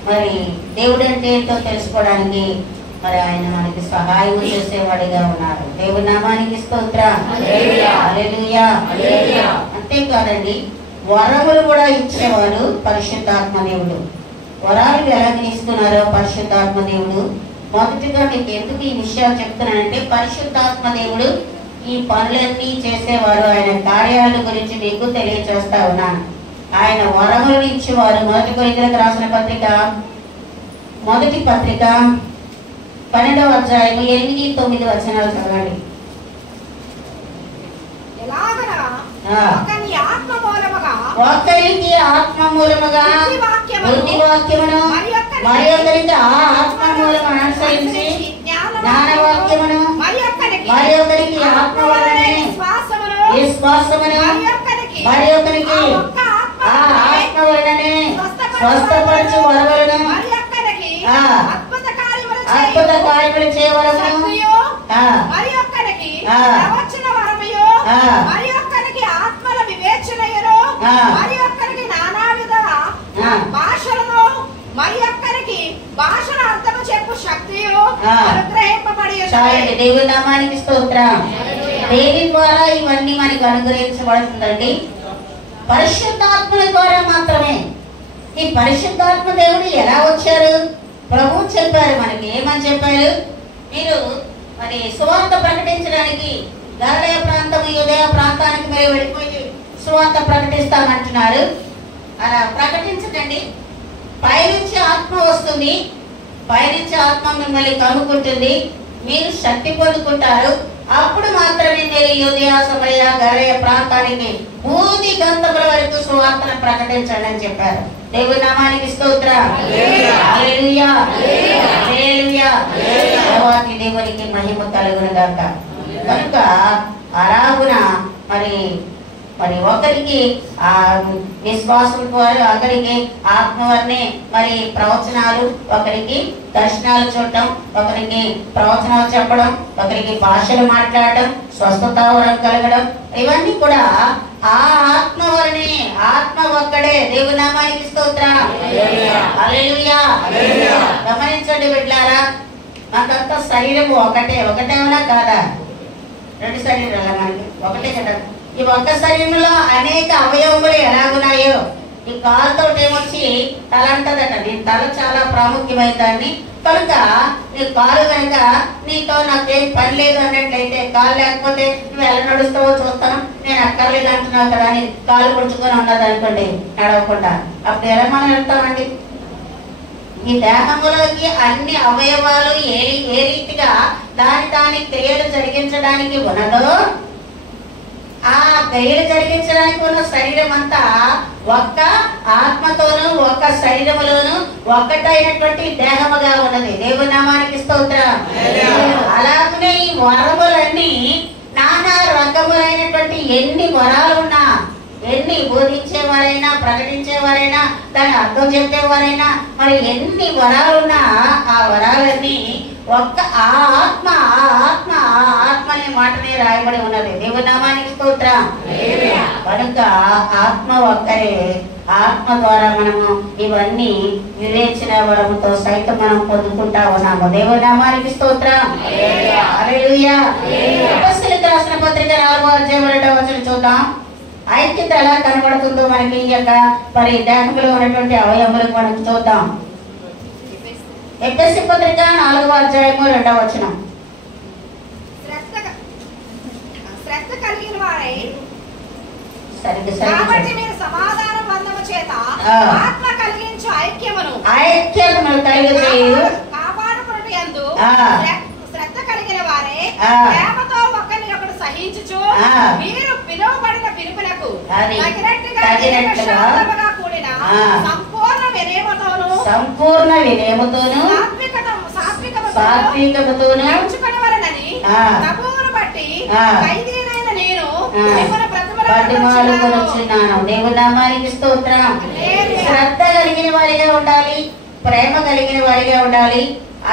మరి దేవుడు అంటే ఏంటో తెలుసుకోవడానికి మరి ఆయన మనకి సహాయం చేసేవాడిగా ఉన్నారు. దేవుని నామానికి స్తోత్రం. హల్లెలూయా. అంతేకాదండి, వరములు కూడా ఇచ్చేవాడు పరిశుద్ధాత్మ దేవుడు. వరాలు ఎలాగ ఇస్తున్నారో పరిశుద్ధాత్మ దేవుడు. మొదటిగా మీకు ఎందుకు ఈ విషయాలు చెప్తున్నానంటే పరిశుద్ధాత్మ దేవుడు ఈ పనులన్నీ చేసేవారు. ఆయన కార్యాల గురించి మీకు తెలియచేస్తా ఉన్నాను. ఆయన వరములను ఇచ్చేవారు. మొదటి కొరింథీయులకు రాసిన పత్రిక, మొదటి పత్రిక 12వ అధ్యాయం 8-9 వచనాలు చదవండి. ఒకరికి ఆత్మ మూలముగా బుద్ధి వాక్యమును మరి ఒకరికి ఆ ఆత్మ మూలమును అనుసరించి జ్ఞానవాక్యమును మరి ఒకరికి ఆత్మ వలనే విశ్వాసమును మరి ఒకరికి ఆ ఆత్మ వలనే స్వస్థపరచు వరములను అద్భుత కార్యములు చేయవలెను. ఆత్మల వివేచనయును మరి ఒక్కరికి నానావిధ భాషలను మరి ఒక్కరికి భాషల అర్థము చెప్పు శక్తియు అనుగ్రహింపబడి ఉన్నది. దేవుని నామానికి స్తోత్రం. దేని ద్వారా ఇవన్నీ మనకు అనుగ్రహించబడుతుందండి? పరిశుద్ధాత్మ ద్వారా మాత్రమే. ఈ పరిశుద్ధాత్మ దేవుడు ఎలా వచ్చారు? ప్రభువు చెప్పారు మనకి. ఏమని చెప్పారు? మీరు మరి సువార్త ప్రకటించడానికి గలిలయ ప్రాంతం యూదయ ప్రాంతానికి మీరు వెళ్ళిపోయి సువార్త ప్రకటిస్తామంటున్నారు. అలా ప్రకటించకండి. పైనుంచి ఆత్మ వస్తుంది. పైనుంచి ఆత్మ మిమ్మల్ని కనుక్కుంటుంది. మీరు శక్తి పొందుకుంటారు. అప్పుడు మాత్రమే మీరు యూదయ సమరయ గలిలయ ప్రాంతానికి భూమి గంతముల వరకు సువార్తను ప్రకటించండి అని చెప్పారు. దేవుని నామానికి స్తోత్రం. హల్లెలూయా, హల్లెలూయా. దేవాది దేవునికి మహిమ కలుగును గాక. కనుక అలాగున మరి మరి ఒకరికి ఆ విశ్వాసం ద్వారా, ఒకరికి ఆత్మవర్ణి మరి ప్రవచనాలు, ఒకరికి దర్శనాలు చూడటం, ఒకరికి ప్రవచనాలు చెప్పడం, ఒకరికి భాషలు మాట్లాడడం, స్వస్థత వరం కలగడం, ఇవన్నీ కూడా ఆ ఆత్మవర్ణి. ఆత్మ ఒక్కడే. దేవుని నామానికి స్తోత్రం. హల్లెలూయా. గమనించండి బిడ్డలారా, మాకంతా శరీరం ఒకటేమన్నా కాదా? 2 శరీరాలు మనకి ఒకటే కదా. ఈ ఒక్క శరీరంలో అనేక అవయవములు ఎలాగున్నాయో ఈ కాలుతో ఏమొచ్చి తల అంటదట. నీ తల చాలా ప్రాముఖ్యమైన దాన్ని కనుక నీ కాలు కనుక నీతో నాకేం పని లేదు అన్నట్లయితే, కాలు లేకపోతే నువ్వు ఎలా నడుస్తావో చూస్తాను, నేను అక్కర్లేదు అంటున్నావు కదా అని కాలు పుడుచుకొని ఉన్నది అనుకోండి నడవకుండా, అప్పుడు ఎలా మనం వెళ్తామండి? ఈ దేహంలోకి అన్ని అవయవాలు ఏ రీతిగా దాని క్రియలు జరిగించడానికి ఉన్నదో, ఆ క్రియలు జరిగించడానికి ఉన్న శరీరం అంతా ఒక్క ఆత్మతోనూ ఒక్క శరీరములోను ఒక్కటైనటువంటి దేహముగా ఉన్నది. దేవుని నామానికి స్తోత్రం. అలాగనే ఈ వరములన్నీ నానా రకములైనటువంటి ఎన్ని వరాలు ఉన్నా, ఎన్ని బోధించేవారైనా ప్రకటించేవారైనా దాని అర్థం చెప్పేవారైనా మరి ఎన్ని వరాలున్నా ఆ వరాలన్నీ ఒక్క ఆత్మ అనే మాటనే రాయబడి ఉన్నది. దేవుని నామానికి స్తోత్రం. కనుక ఆత్మ ఒక్కరే. ఆత్మ ద్వారా మనము ఇవన్నీ వివేచన వరముతో సైతం మనం పొందుకుంటా ఉన్నాము. దేవుని నామానికి స్తోత్రం. హల్లెలూయా. ఎఫెసీయులకు రాసిన పత్రిక 4వ అధ్యాయం 2వ వచనం చూద్దాం. ఐక్యత ఎలా కనబడుతుందో మనకి ఈ యొక్క మరి దేహంలో ఉన్నటువంటి అవయవములకు మనం చూద్దాం. ఎఫెసీ పత్రిక 4వ అధ్యాయము 2వ వచనం. శ్రద్ధ కలిగిన వారై కాబట్టి మీరు సమాధాన బంధము చేత ఆత్మ కలిగించు ఐక్యమును కలిగజేయు కాపాడుకొనుటయందు శ్రద్ధ కలిగిన వారే ప్రేమతో ఒకరినొకడు సహించుచు మీరు పిలువబడిన పిలుపునకు తగినట్టుగా కూడిన సంపూర్ణ వినయముతోను సాత్వికతతోను నడుచుకొనవలెనని ప్రభువును బట్టి ఖైదీనైన నేను మిమ్మల్ని బ్రతిమాలుకొనుచున్నాను. దేవుని నామానికి స్తోత్రం. శ్రద్ధ కలిగిన వారిగా ఉండాలి, ప్రేమ కలిగిన వారిగా ఉండాలి.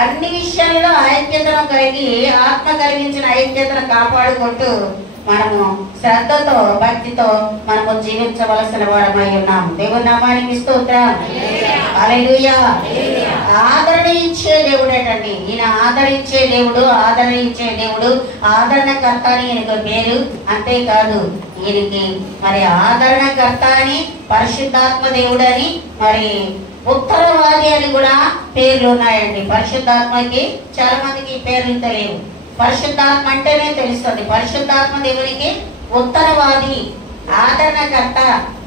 అన్ని విషయాల్లో ఐక్యతను కలిగి ఆత్మ కలిగించిన ఐక్యతను కాపాడుకుంటూ మనము శ్రద్ధతో భక్తితో మనము జీవించవలసిన వారమై ఉన్నాం. దేవుని నామానికి స్తోత్రం. హల్లెలూయా. ఆదరణ ఇచ్చే దేవుడేటండి ఈయన. ఆదరించే దేవుడు, ఆదరణకర్త అని ఈయనకు పేరు. అంతేకాదు ఈయనకి మరి ఆదరణకర్త అని, పరిశుద్ధాత్మ దేవుడు అని, మరి ఉత్తరవాది అని కూడా పేర్లు ఉన్నాయండి. పరిశుద్ధాత్మకి చాలా మందికి పేర్లు తెలియవు. పరిశుద్ధాత్మ అంటేనే తెలుస్తుంది. పరిశుద్ధాత్మ దేవునికి ఉత్తరవాది, ఆదరణకర్త,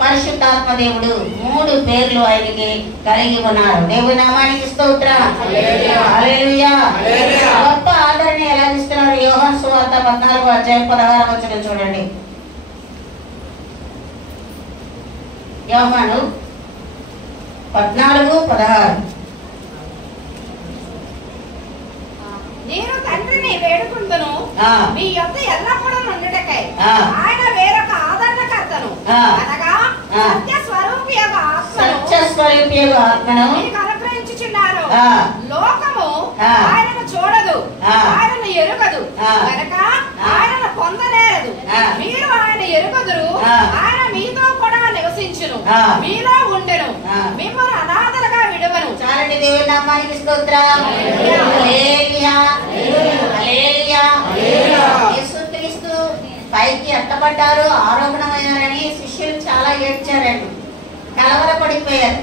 పరిశుద్ధాత్మ దేవుడు 3 పేర్లు ఆయనకి కలిగి ఉన్నారు. దేవుని నామానికి స్తోత్రం. హల్లెలూయా. గొప్ప ఆదరణ ఎలా ఇస్తున్నారు? యోహాను సువార్త 14వ అధ్యాయం 16వ వచనం చూడండి. యోహాను 14:16. నేను తండ్రిని వేడుకుంటును మీ యొద్ద ఎల్లప్పుడూ నుండుటకై ఆయన వేరొక ఆదరణకర్తను అనగా సత్య స్వరూపి ఆత్మను మీకు అనుగ్రహించుచున్నారు. లోకము ఆయనను చూడదు, ఆయనను ఎరుగదు కనుక ఆయనను పొందలేరదు. మీరు ఆయన ఎరుగదురు, ఆయన మీతో కూడా నివసించును, మీలో ఉండెను, మిమ్మల్ని అనాథలుగా విడువను. చాలండి. దేవుని నామానికి స్తోత్రం. హల్లెలూయా. హల్లెలూయా. యేసుక్రీస్తు పైకి ఎత్తబడ్డారు, ఆరోహణమయ్యారని శిష్యులు చాలా ఏడ్చారండి, కలవరపడిపోయారు.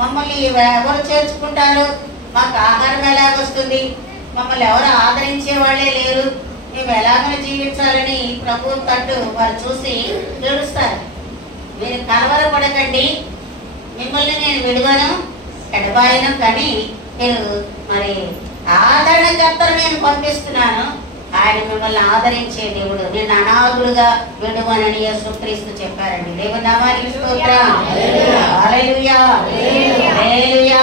మమ్మల్ని ఎవరు చేర్చుకుంటారు, మాకు ఆహారం ఎలాగొస్తుంది, మమ్మల్ని ఎవరు ఆదరించే వాళ్ళే లేరు, మేము ఎలాగని జీవించాలని ప్రభువు తట్టు వారు చూసి ఏడుస్తారు. మీరు కలవరపడకండి, మిమ్మల్ని నేను విడువను, ఎడబాయను, కానీ నేను మరి ఆదరణకర్తను నేను పంపిస్తున్నాను. ఆయన మిమ్మల్ని ఆదరించే దేవుడు, నేను అనాథుడుగా విడువనని యేసుక్రీస్తు చెప్పారండి. దేవుని నామానికి స్తోత్రం. హల్లెలూయా. హల్లెలూయా.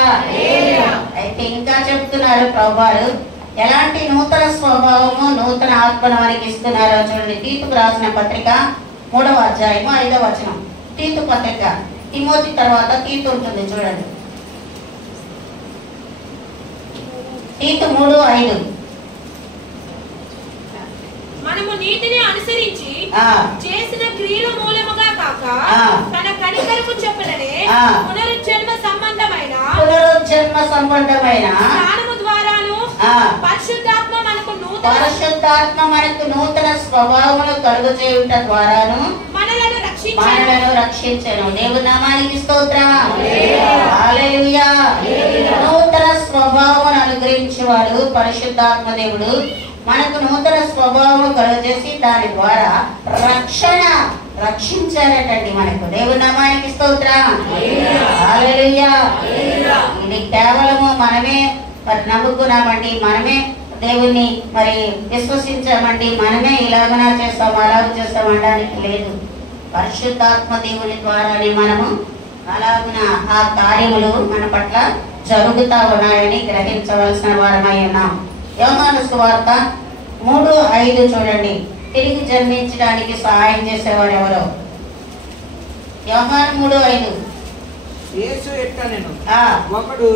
అయితే ఇంకా చెప్తున్నారు ప్రభువారు, ఎలాంటి నూతన స్వభావము, నూతన ఆత్మను వారికి ఇస్తున్నారో చూడండి. తీతుకు రాసిన పత్రిక 3వ అధ్యాయము 5వ వచనం. తీతు పత్రిక, తిమోతి తర్వాత తీతు ఉంటుంది చూడండి. తీతు 3:5. మనము నీతిని అనుసరించి చేసిన క్రియల మూలముగా కాక తన కనికరము చెప్పులనే పునరుజ్జన్మ సంబంధమైన స్నానము ద్వారాను పరిశుద్ధాత్మ మనకు నూతన స్వభావమును కలుగజేయుట ద్వారాను మనలను రక్షించెను. దేవుని నామానికి స్తోత్రం. హల్లెలూయా. నూతన స్వభావమును అనుగ్రహించేవాడు పరిశుద్ధాత్మ దేవుడు. మనకు నూతన స్వభావం కలుగజేసి దాని ద్వారా రక్షించారటండి మనకు. దేవుని నామానికి స్తోత్రం. హల్లెలూయా. ఇది కేవలము మనమే మరి నమ్ముకున్నామండి, మనమే దేవుణ్ణి మరి విశ్వసించామండి, మనమే ఇలాగనా చేస్తాం అలాగ చేస్తాం అనడానికి లేదు. పరిశుద్ధాత్మ దేవుని ద్వారానే మనము అలాగున ఆ కార్యములు మన పట్ల జరుగుతా ఉన్నాయని గ్రహించవలసిన వారమై ఉన్నాం. యోహాను సువార్త 3:5 చూడండి. తిరిగి జన్మించడానికి సహాయం చేసేవారు ఎవరో? యోహాను 3:5. యేసు ఎట్లనెను, ఒకడు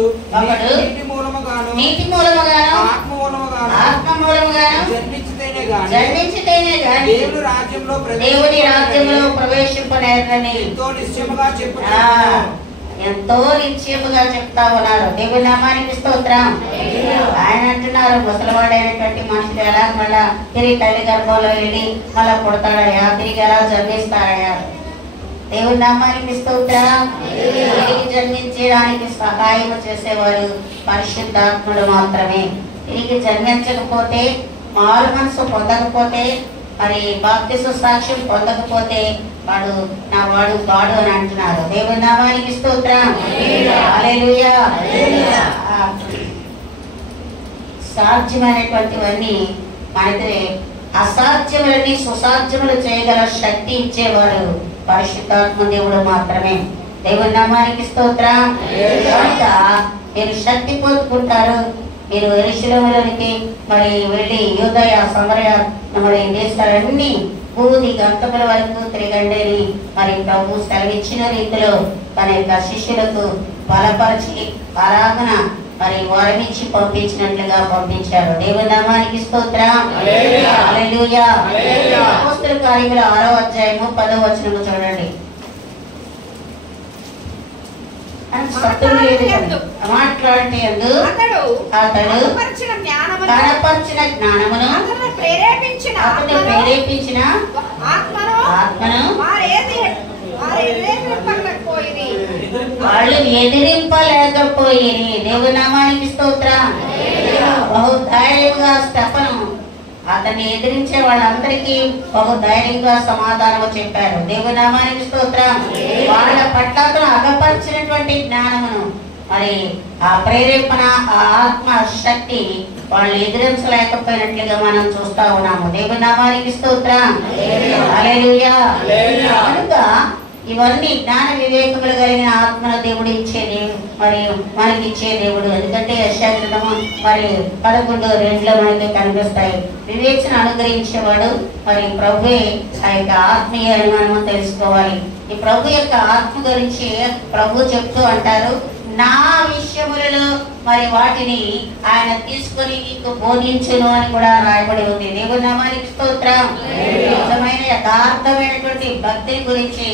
నీటి మూలముగాను ఆత్మ మూలముగాను జన్మించితేనే గాని దేవుని రాజ్యంలో ప్రవేశింపనేరని ఎంతో నిశ్చయముగా చెప్తా ఉన్నారు. దేవుని నామానికి స్తోత్రం. ఆయన అంటున్నారు, ముసలివాడైనటువంటి మనుషులు ఎలా మళ్ళా తిరిగి తల్లి గర్భంలో వెళ్ళి మళ్ళా పుడతాడయా, తిరిగి ఎలా జన్మిస్తాడయా? దేవుని నామానికి స్తోత్రం. తిరిగి జన్మించడానికి సహాయం చేసేవారు పరిశుద్ధాత్ముడు మాత్రమే. తిరిగి జన్మించకపోతే, మారు మనసు పొందకపోతే, మరి బాప్తిస్మ సాక్ష్యం పొందకపోతే వాడు వాడు అని అంటున్నారు. దేవుని నామానికి స్తోత్రం. హల్లెలూయా. సాధ్యమైనటువంటివన్నీ మనకి అసాధ్యములని సుసాధ్యములు చేయగల శక్తి ఇచ్చేవాడు పరిశుద్ధాత్మ దేవుడు మాత్రమే. దేవుని నామానికి స్తోత్రం. కనుక మీరు శక్తి పొందుకుంటారు. మీరు యెరూషలేములోనికి మరి వెళ్ళి యూదయ సమరయ మరి దేశాలన్నీ భూమి గంతముల వరకు తిరగండి అని మరి ప్రభు సెలవిచ్చిన రీతిలో తన యొక్క శిష్యులకు బలపరిచి అలాగన మరి వరమిచ్చి పంపించినట్లుగా పంపించారు. దేవుని నామానికి స్తోత్రం. హల్లెలూయా. అపోస్తలుల కార్యములు 6వ అధ్యాయము 10వ వచనము చూడండి. మాట్లాడితే అతడు కనపరిచిన జ్ఞానమును అతన్ని ప్రేరేపించిన ఆత్మను వాళ్ళు ఎదిరింపలేకపోయి. దేవుని నామానికి స్తోత్రం. బహుధైర్యంగా స్టెఫను అతన్ని ఎదిరించే వాళ్ళందరికీ బహుధైర్యంగా సమాధానం చెప్పారు. దేవుని నామానికి స్తోత్రం. వాళ్ళ పట్ల అతను అగపరిచినటువంటి జ్ఞానమును మరి ఆ ప్రేరేపణ, ఆ ఆత్మ శక్తి వాళ్ళు ఎదిరించలేకపోయినట్లుగా మనం చూస్తా ఉన్నాము. దేవుని నామానికి స్తోత్రం. హల్లెలూయా. కనుక ఇవన్నీ జ్ఞాన వివేకములు కలిగిన ఆత్మను దేవుడు ఇచ్చేది మరి మనకి ఇచ్చే దేవుడు. ఎందుకంటే యెషయా గ్రంథము మరి 11:2 మనకి కనిపిస్తాయి. వివేచన అనుగ్రహించేవాడు మరి ప్రభువే ఆ యొక్క ఆత్మీయ అని మనము తెలుసుకోవాలి. ఈ ప్రభు యొక్క ఆత్మ గురించి ప్రభు చెప్తూ అంటారు, నా విషయములలో మరి వాటిని ఆయన తీసుకొని నీకు బోధించును అని కూడా రాయబడి ఉంది. దేవుని నామానికి స్తోత్రం. నిజమైన యథార్థమైనటువంటి భక్తి గురించి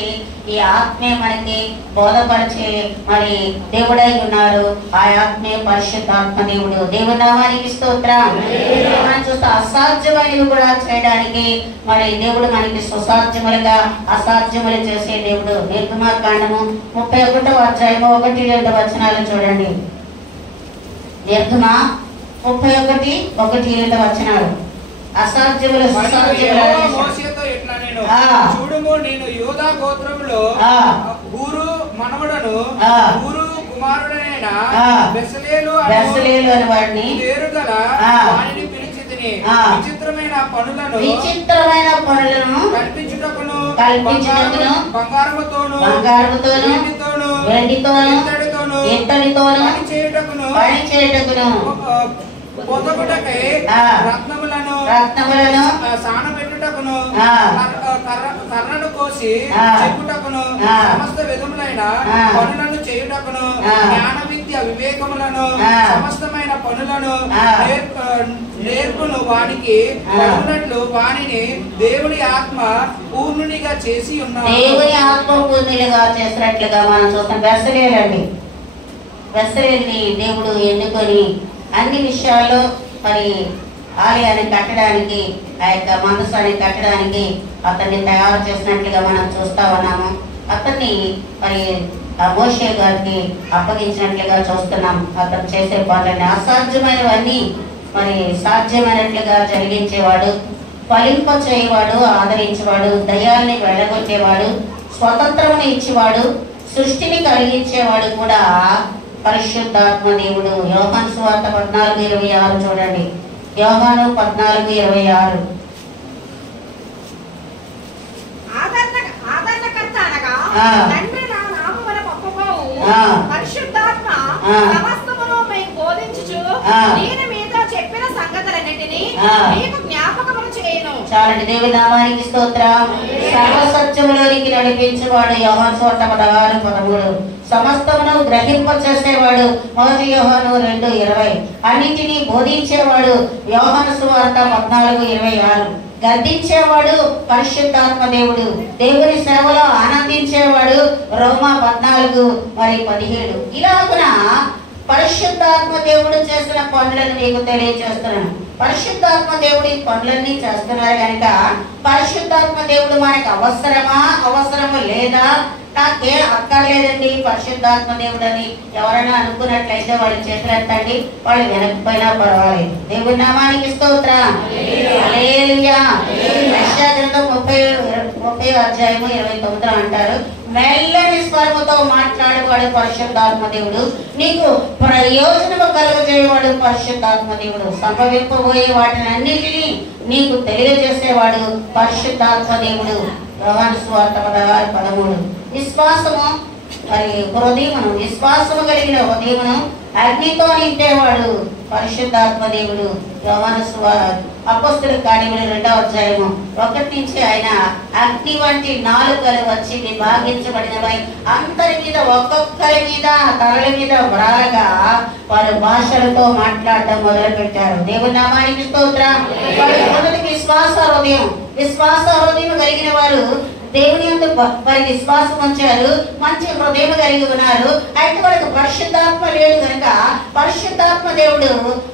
ఈ ఆత్మే మనకి బోధపరిచే మరి దేవుడై ఉన్నారు. ఆ ఆత్మే పరిశుద్ధాత్మ దేవుడు. దేవుని నామానికి స్తోత్రం. మనం చూస్తే అసాధ్యమైనవి కూడా చేయడానికి మరి దేవుడు మనకి సుసాధ్యములుగా అసాధ్యములు చేసే దేవుడు. నిర్గమాకాండము 31వ అధ్యాయము 1-2 వచనాలు చూడండి. నిర్గమా 31:1-2 వచనాలు. అసాధ్యములు చూడుము, నేను యూదా గోత్రములో ఊరు మనవడను ఊరు కుమారుడైన బెసలేలు అని వాడిని పేరుగల వాడిని పిలిచితిని. విచిత్రమైన పనులను కల్పించుటకును బంగారముతోను వెండితోను ఇత్తడితోను పని చేయుటకును పొదగుటకై రత్నములను సానబెట్టుటకును కర్రను కోసి చెక్కుటకును సమస్త విధములైన పనులను చేయుటకును జ్ఞాన విద్య వివేకములను సమస్తమైన పనులను నేర్పును వానికి పనున్నట్లు వానిని దేవుని ఆత్మ పూర్ణునిగా చేసి ఉన్నారు. దేవుని ఆత్మ పూర్ణులుగా చేసినట్లుగా మనం చూస్తాం. బెసలేలండి, బెసలేల్ని దేవుడు ఎన్నుకొని అన్ని విషయాల్లో మరి ఆలయాన్ని కట్టడానికి, ఆ యొక్క మందసాన్ని కట్టడానికి అతన్ని తయారు చేసినట్లుగా మనం చూస్తా ఉన్నాము. అతన్ని మరి మోషే గారికి అప్పగించినట్లుగా చూస్తున్నాం. అతను చేసే పనులని అసాధ్యమైనవన్నీ మరి సాధ్యమైనట్లుగా జరిగించేవాడు, ఫలింప చేయవాడు, ఆదరించేవాడు, దయాల్ని వెళ్ళగొట్టేవాడు, స్వతంత్రమును ఇచ్చేవాడు, సృష్టిని కలిగించేవాడు కూడా పరిశుద్ధాత్మ దేవుడు. యోహాను సువార్త 14:26 చూడండి. యోహాను 14:26. ఆదరణకర్త అనగా తండ్రి నా నామమున పంపబోవు పరిశుద్ధాత్మ సమస్తమును మీకు బోధించుచు నేను మీతో చెప్పిన సంగతులన్నిటినీ మీకు జ్ఞాపకమును చేయును. చాలండి. దేవుని నామానికి స్తోత్రం. సర్వసత్యములోనికి నడిపించేవాడు. యోహాను సువార్త 16:13. సమస్తమును గ్రహింపచేసేవాడు. 1 యోహాను 2:20. అన్నిటినీ బోధించేవాడు. యోహాను సువార్త 14:26. గద్దించేవాడు పరిశుద్ధాత్మ దేవుడు. దేవుని సేవలో ఆనందించేవాడు రోమా 14:17. ఇలాగున పరిశుద్ధాత్మ దేవుడు చేసిన పనులను మీకు తెలియజేస్తున్నాను. పరిశుద్ధాత్మ దేవుడు ఈ పనులన్నీ చేస్తున్నారు కనుక పరిశుద్ధాత్మ దేవుడు మనకు అవసరము లేదా, నాకే అక్కర్లేదండి పరిశుద్ధాత్మ దేవుడు అని ఎవరైనా అనుకున్నట్లయితే వాళ్ళ చేతులు ఎత్తండి. వాళ్ళు వెనకపోయినా పర్వాలేదు. దేవుడి నామానికి స్తోత్రం. హల్లెలూయా. యెషయా గ్రంథం 30:29 అంటారు, మెల్లని స్వరముతో మాట్లాడేవాడు పరిశుద్ధాత్మ దేవుడు, నీకు ప్రయోజనము కలుగజేయవాడు పరిశుద్ధాత్మ దేవుడు, సంభవింపబోయే వాటిని అన్నిటినీ నీకు తెలియజేసేవాడు పరిశుద్ధాత్మ దేవుడు. యోహాను సువార్త 16:13. విశ్వాసము మరి హృదయమును, విశ్వాసము కలిగిన హృదయమును అగ్నితో నింపేవాడు పరిశుద్ధాత్మ దేవుడు. యోహాను అపోస్తలుల కార్యములు 2వ అధ్యాయము 1 నుంచి ఆయన అగ్ని వంటి నాలుకలు వచ్చి విభాగించబడినవై అందరి మీద ఒక్కొక్కరి మీద తలల మీద వ్రాలగా వారు భాషలతో మాట్లాడటం మొదలు పెట్టారు. దేవుని నామానికి స్తోత్రం. వారి విశ్వాస హృదయం కలిగిన వారు దేవుని యందు వారి విశ్వాసం ఉంచారు, మంచి హృదయం కలిగి ఉన్నారు. అయితే వాళ్ళకి పరిశుద్ధాత్మ లేడు కనుక పరిశుద్ధాత్మ దేవుడు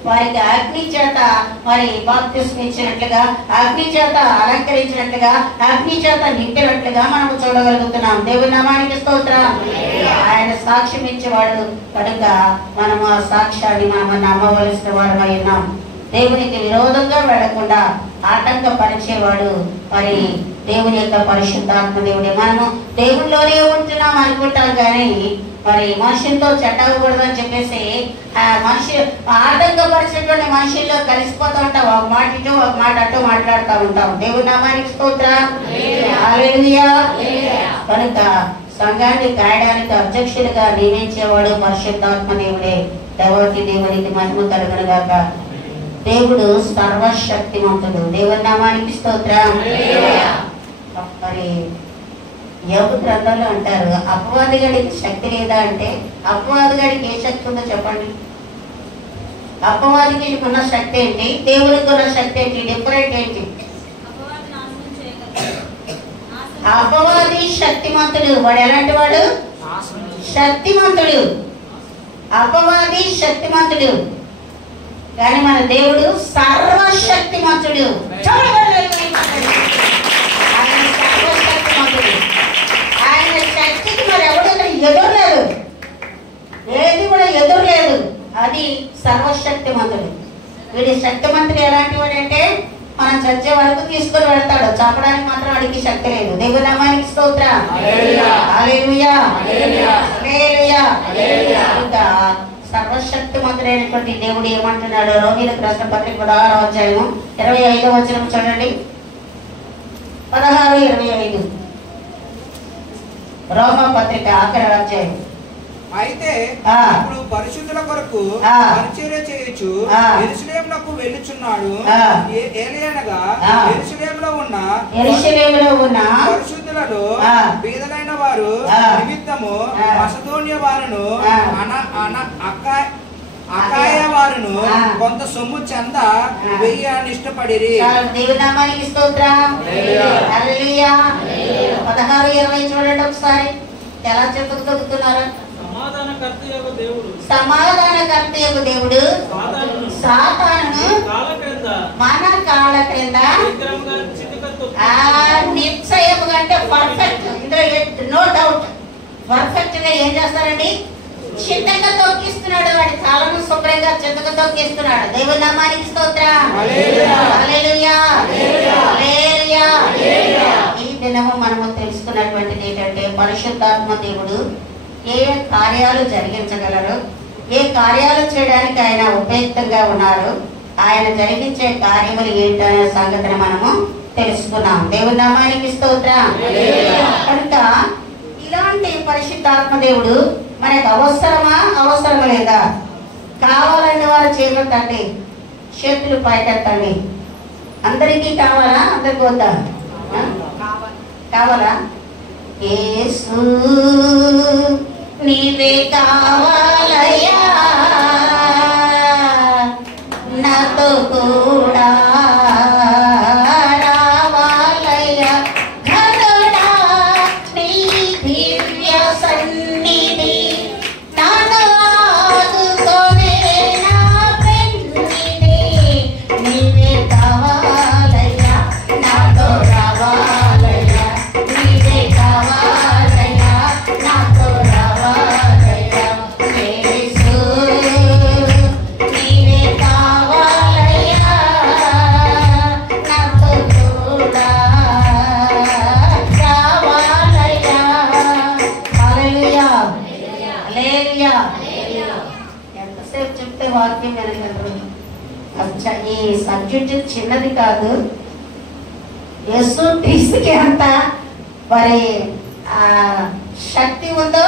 వారికి అగ్ని చేత మరి బాప్తిస్మం ఇచ్చినట్లుగా, అగ్ని చేత అలంకరించినట్లుగా, అగ్ని చేత నింపినట్లుగా మనం చూడగలుగుతున్నాం. దేవుని నామానికి స్తోత్రం. ఆయన సాక్ష్యం ఇచ్చేవాడు కనుక మనం ఆ సాక్ష్యాన్ని మనం నమ్మవలసిన వారమై ఉన్నాం. దేవునికి విరోధంగా వెళ్లకుండా ఆటంకపరిచేవాడు మరి దేవుని యొక్క పరిశుద్ధాత్మ దేవుడే. మనము దేవుడిలోనే ఉంటున్నాం అనుకుంటాం కానీ మరి మనుషులతో చెట్టకూడదని చెప్పేసి మనిషి ఆటంకపరిచేటువంటి మనుషుల్లో కలిసిపోతూ ఉంటాం. ఒక మాట ఇటు ఒక మాట అటు మాట్లాడుతూ ఉంటాం. దేవుని నామానికి స్తోత్రం. హల్లెలూయా. కనుక సంఘాన్ని కాయడానికి అధ్యక్షుడిగా నియమించేవాడు పరిశుద్ధాత్మ దేవుడే. దేవకి దేవునికి మహిమ కలుగును గాక. దేవుడు సర్వశక్తిమంతుడు. దేవుని నామానికి స్తోత్రం. మరి యోగు గ్రంథంలో అంటారు, అపవాది గడికి శక్తి లేదా అంటే అపవాది గడికి ఏ శక్తి ఉందో చెప్పండి. అపవాదికి ఉన్న శక్తి ఏంటి, దేవునికి ఉన్న శక్తి ఏంటి, డిఫరెంట్ ఏంటి? అపవాది శక్తిమంతుడు. వాడు ఎలాంటి వాడు? శక్తిమంతుడు. అపవాది శక్తిమంతుడు కానీ మన దేవుడు సర్వశక్తిమంతుడు. ఆయన సర్వశక్తిమంతుడు. ఆయన శక్తికి మరి ఎవరు ఎదురులేదు, ఏది కూడా ఎదురులేదు. అది సర్వశక్తిమంతుడు. వీడి శక్తిమంతుడు ఎలాంటి వాడు అంటే మనం చచ్చే వరకు తీసుకుని వెళ్తాడు, చంపడానికి మాత్రం వాడికి శక్తి లేదు. దేవుని నామానికి స్తోత్రం. హల్లెలూయా. హల్లెలూయా. ఇంకా సర్వశక్తిమంతుడైనటువంటి దేవుడు ఏమంటున్నాడు? రోమీయులకు రాసిన పత్రిక 16వ అధ్యాయము 25వ వచనం చూడండి. 16:25 రోమా పత్రిక ఆఖరి అధ్యాయం. అయితే ఇప్పుడు పరిశుద్ధుల కొరకు పరిచర్య చేయొచ్చు యెరూషలేమునకు వెళ్ళుచున్నాడు. ఏలయనగా యెరూషలేములో ఉన్న పరిశుద్ధులలో బీదలైన వారు నిమిత్తము మసదోన్య వారును అకాయ వారును కొంత సొమ్ము చంద వెయ్యాన్ని ఇష్టపడిరి. దేవుని నామానికి స్తోత్రం. హల్లెలూయా. 16:20 చూడండి ఒకసారి ఎలా చెప్పుకుతున్నారు. సమాధాన సమాధానకర్తయగు దేవుడు సాతానును మన కాళ్ళ క్రింద నిశ్చయముగా అంటే పర్ఫెక్ట్, ఇందులో నో డౌట్, పర్ఫెక్ట్ గా ఏం చేస్తారండి? చిత్తగా తొక్కిస్తున్నాడు. వాడి కాళ్ళను శుభ్రంగా చిత్తగా తొక్కిస్తున్నాడు. దేవుని నామానికి స్తోత్రం. హల్లెలూయా, హల్లెలూయా. ఈ దినము మనము తెలుసుకున్నటువంటిది ఏంటంటే పరిశుద్ధాత్మ దేవుడు ఏ కార్యాలు జరిగించగలరు, ఏ కార్యాలు చేయడానికి ఆయన ఉపయుక్తంగా ఉన్నారు, ఆయన జరిగించే కార్యములు ఏంటనే సంగతిని మనము తెలుసుకున్నాం. దేవుని నామానికి స్తోత్రం. కనుక ఇలాంటి పరిశుద్ధాత్మ దేవుడు మనకు అవసరమా, అవసరం లేదా? కావాలని వారు చేయబట్టండి, చేతులు పైకెత్తండి. అందరికీ కావాలా? అందరికి వద్దా? కావాలా? యేసు నీవే కావాలయ్యా, నాతో కూడా రావాలయ్యా, ఘనుడా నీ దివ్య సన్నిధి నన్ను ఆదుకొనే నా పెన్నిధి. నీవే కావాలయ్యా, నాతో రావాలయ్యా, నీవే కావాలయ్యా, నాతో రావాలయ్యా. యేసు నీవే కావాలయ్యా, నాతో కూడా రావాలయ్యా. హల్లెలూయా, హల్లెలూయా. ఎంతసేపు చెప్తే వాక్యం వినగలరు? అచ్చా, ఈ సబ్జెక్ట్ చిన్నది కాదు. యేసు క్రీస్తుకి అంత మరి శక్తి ఉందో,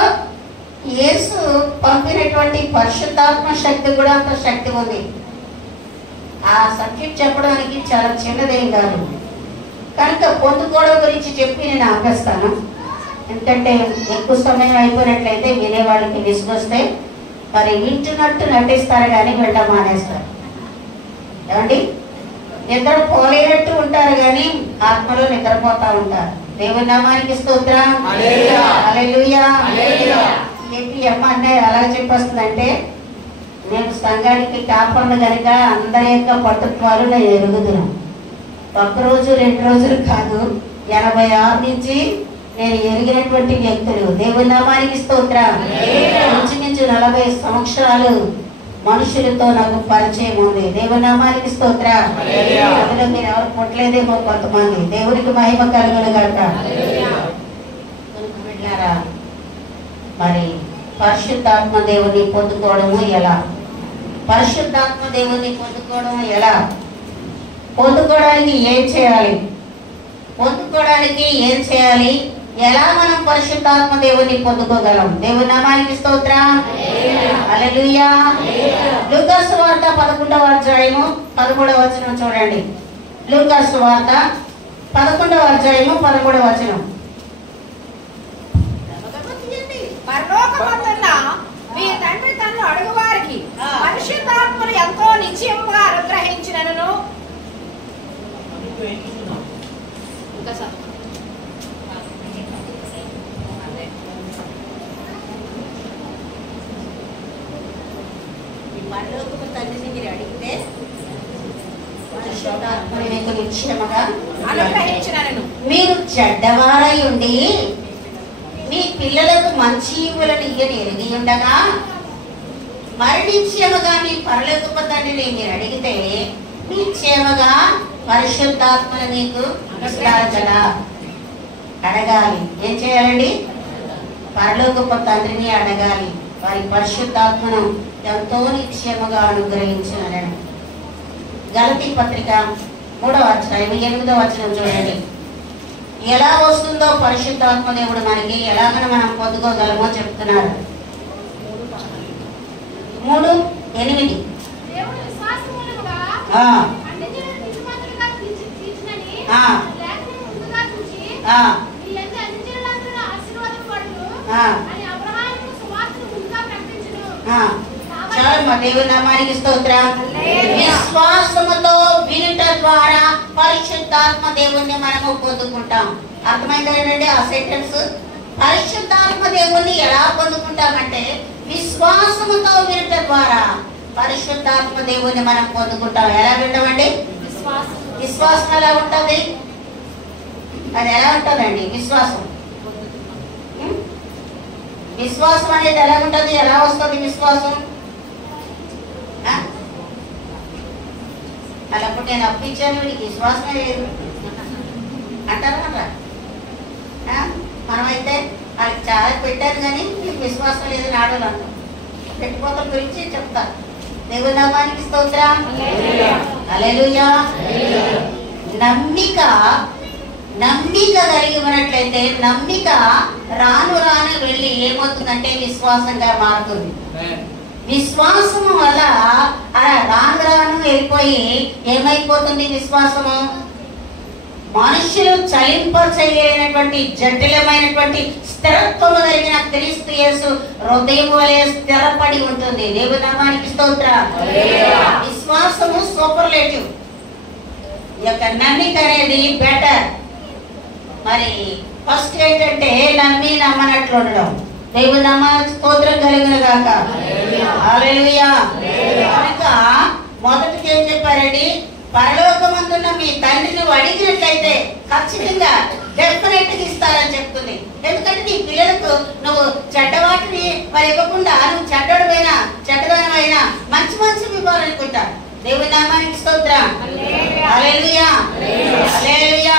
యేసు పంపినటువంటి పరిశుద్ధాత్మ శక్తి కూడా అంత శక్తి ఉంది. ఆ సబ్జెక్ట్ చెప్పడానికి చాలా చిన్నదేం కాదు. కనుక పొందుకోవడం గురించి చెప్పి నేను ఆపేస్తాను. ఎందుకంటే ఎక్కువ సమయం అయిపోయినట్లయితే వినేవాళ్ళకి విసుగొస్తే మరి వింటున్నట్టు నటిస్తారు కానీ వెళ్ళడం మానేస్తారు. ఏమండి? నిద్ర పోలేనట్టు ఉంటారు కానీ ఆత్మలో నిద్రపోతా ఉంటారు. దేవుని నామానికి స్తోత్రం. హల్లెలూయా. ఏంటి అమ్మ అన్నయ్య అలాగే చెప్పొస్తుందంటే, నేను సంఘానికి కాపాడు కనుక అందరి యొక్క పట్టుత్వాలు నేను ఎరుగుతున్నాను. ఒక్కరోజు 2 రోజులు కాదు, 86 నుంచి నేను ఎరిగినటువంటి వ్యక్తులు. దేవుని నామానికి స్తోత్రం. ఇంచుమించు 40 సంవత్సరాలు మనుషులతో నాకు పరిచయం ఉంది. దేవుని నామానికి స్తోత్రం. అందులో మీరు ఎవరు పుట్టలేదేమో కొంతమంది. దేవునికి మహిమ కలుగును గాక. వెళ్ళారా? మరి పరిశుద్ధాత్మ దేవుని పొందుకోవడము ఎలా? పరిశుద్ధాత్మ దేవుని పొందుకోవడం ఎలా? పొందుకోవడానికి ఏం చేయాలి? పొందుకోవడానికి ఏం చేయాలి? ఎలా మనం పరిశుద్ధాత్మ దేవుని పొందుకోగలం? దేవుని నామానికి స్తోత్రం. హల్లెలూయా. లూకాసు వార్త 11వ అధ్యాయము 13వ వచనం చూడండి. లూకాసు వార్త 11వ అధ్యాయము 13వ వచనం. పరలోకమందున్న మీ తండ్రి తనను అడుగు వారికి పరిశుద్ధాత్మను ఎంతో నిశ్చయముగా అనుగ్రహించినను. పరలోకపు తండ్రిని మీరు అడిగితే పరిశుద్ధాత్మను మీకు నిశ్చయముగా అనుగ్రహించినను. మీరు చెడ్డవారై ఉండి మీ పిల్లలకు మంచి ఈవులను ఇయ్యని ఎరిగి ఉండగా మరి నిశ్చయముగా మీ పరలోకపు తండ్రిని మీరు అడిగితే నిశ్చయముగా పరిశుద్ధాత్మను మీకు ఇస్తారు కదా. అడగాలి. ఏం చేయాలండి? పరలోకపు తండ్రిని అడగాలి. వారి పరిశుద్ధాత్మను ఎంతో నిశ్చయముగా అనుగ్రహించినారని. గలతీ పత్రిక 3వ అధ్యాయం 8వ వచనం చూడండి. ఎలా వస్తుందో పరిశుద్ధాత్మ దేవుడు మనకి, ఎలాగన మనం పొందుకోగలమో చెప్తున్నారు. 3:8. దేవుడు విశ్వాసమూలముగా అన్ని జనులను నీతిమంతులుగా తీర్చునని లేఖనం ముందుగా చూచి మీ యందు అన్ని జనులందరూ ఆశీర్వాదపడును అని అబ్రహాముకు సువార్తను ముందుగా ప్రకటించును. చాలమ్మా. దేవుని నామానికి స్తోత్రం. విశ్వాసముతో వినుట ద్వారా పరిశుద్ధాత్మ దేవుణ్ణి మనము పొందుకుంటాం. అర్థమైందండి ఆ సెంటెన్స్? పరిశుద్ధాత్మ దేవుణ్ణి ఎలా పొందుకుంటామంటే విశ్వాసముతో వినుట ద్వారా పరిశుద్ధాత్మ దేవుని మనం పొందుకుంటాం. ఎలా వింటామండి? విశ్వాసం ఎలా ఉంటుంది? అది ఎలా ఉంటుందండి విశ్వాసం? విశ్వాసం అనేది ఎలా ఉంటుంది? ఎలా వస్తుంది విశ్వాసం? అలాప్పుడు నేను అప్పించాను వీడికి విశ్వాసమే లేదు అంటారా? మనమైతే వాళ్ళకి చాలా పెట్టారు కానీ వీళ్ళకి విశ్వాసం లేదని ఆడవాళ్ళు అంటాం. పెట్టిపోతల గురించి చెప్తారు. దేవుని నామానికి స్తోత్రం. హల్లెలూయా. నమ్మిక కలిగి ఉన్నట్లయితే నమ్మిక రాను రాను వెళ్ళి ఏమవుతుందంటే విశ్వాసంగా మారుతుంది. విశ్వాసము వల్ల రాను రాను వెళ్ళిపోయి ఏమైపోతుంది విశ్వాసము? మనుషులు చలింపచేయనటువంటి జటిలమైనటువంటి స్థిరత్వము కలిగిన క్రీస్తు యేసు హృదయం వలె స్థిరపడి ఉంటుంది. దేవుని నామానికి స్తోత్రం. విశ్వాసము సూపర్లేటివ్. ఈ యొక్క నమ్మిక అనేది బెటర్. మరి ఫస్ట్ ఏంటంటే నమ్మనట్లు ఉండడం. దేవుని నామానికి స్తోత్రం కలిగిన గాక. హల్లెలూయా. కనుక మొదటికి ఏం చెప్పారండి? పరలోకమందున్న మీ తండ్రి నువ్వు అడిగినట్లయితే ఖచ్చితంగా డెఫినెట్ గా ఇస్తారని చెప్తుంది. ఎందుకంటే నీ పిల్లలకు నువ్వు చెడ్డవాటిని మరి ఇవ్వకుండా నువ్వు చెడ్డదనమైనా మంచి ఇవ్వాలనుకుంటా. దేవుని నామానికి స్తోత్రం. హల్లెలూయా. హల్లెలూయా.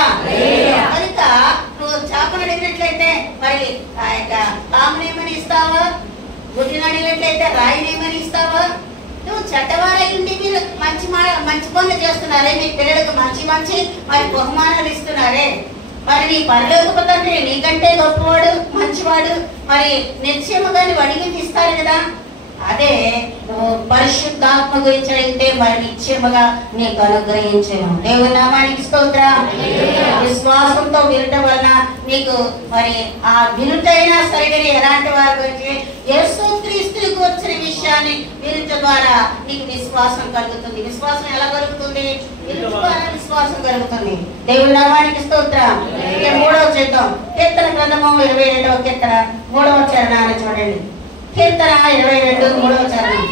కనుక నువ్వు చేపను అడిగినట్లయితే మరి ఆ యొక్క పామునేమని ఇస్తావా? గుడ్డిని అడిగినట్లయితే రాయినేమని ఇస్తావా? నువ్వు చెడ్డవారై ఉండి మీరు మంచి పనులు చేస్తున్నారే, మీ పిల్లలకు మంచి మరి బహుమానాలు ఇస్తున్నారే, మరి నీ పరలోకపు తండ్రి నీకంటే గొప్పవాడు మంచివాడు మరి నిశ్చయముగా నువ్వు అడిగింది ఇస్తారు కదా. అదే నువ్వు పరిశుద్ధాత్మ గురించి అడిగితే మరి నిశ్చయముగా నీకు అనుగ్రహించను. దేవుని నామానికి స్తోత్రం. విశ్వాసంతో వినటం వలన నీకు మరి ఆ వినుటైనా సరిగా ఎలాంటి వారి గురించి యేసుక్రీస్తుకు వచ్చిన విషయాన్ని వినుట ద్వారా నీకు విశ్వాసం కలుగుతుంది. విశ్వాసం ఎలా కలుగుతుంది? వినుట ద్వారా విశ్వాసం కలుగుతుంది. దేవుని నామానికి స్తోత్రం. మూడవ చేద్దాం. కీర్తన గ్రంథము 22వ కీర్తన 3వ చరణాన్ని చూడండి. కీర్తన 22 3వ చరణం.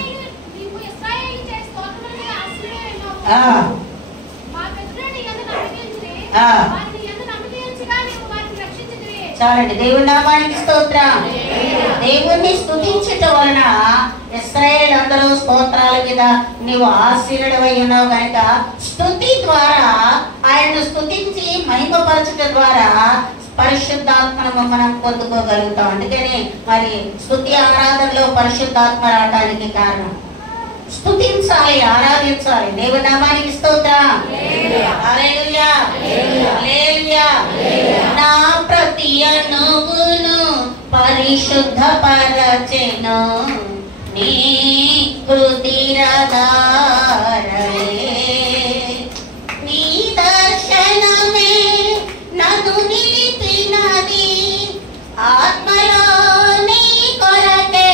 చాలండి. దేవుని నామానికి స్తోత్రం. దేవుణ్ణి స్తుతించటం వలన ఇశ్రాయేలు అందరూ స్తోత్రాల మీద నీవు ఆశీర్వదమై ఉన్నావు కనుక స్తుతి ద్వారా ఆయనను స్తుతించి మహిమపరచడం ద్వారా పరిశుద్ధాత్మను మనం పొందుకోగలుగుతాం. అందుకని మరి స్తుతి ఆరాధనలో పరిశుద్ధాత్మ రావడానికి కారణం. స్తుతించాలి, ఆరాధించాలి. దేవుని నామానికి స్తోత్రం. హల్లెలూయా. హల్లెలూయా. నా ప్రతి అణువును పరిశుద్ధపరచెను నీ హృదయధారలే. నీ దర్శనమే నన్ను నిలిపినది ఆత్మలో నీ కొరకే.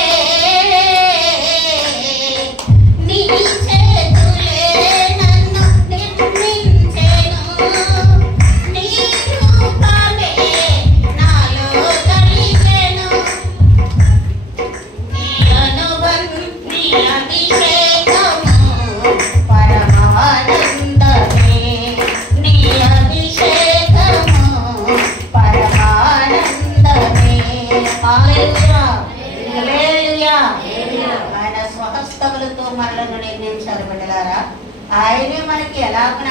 నీ చేతులే నన్ను నిర్మించెను నీ రూపమే నాలో కలిగెను. నీ నీ అభిషేకము పరమానందమే. నీ అభిషేకము పరమానందమే. హల్లెలూయా. హల్లెలూయా. ఆయన స్వహస్తములతో మనలను నిర్మించారు బిడ్డలారా. ఆయనే మనకి ఎలాగన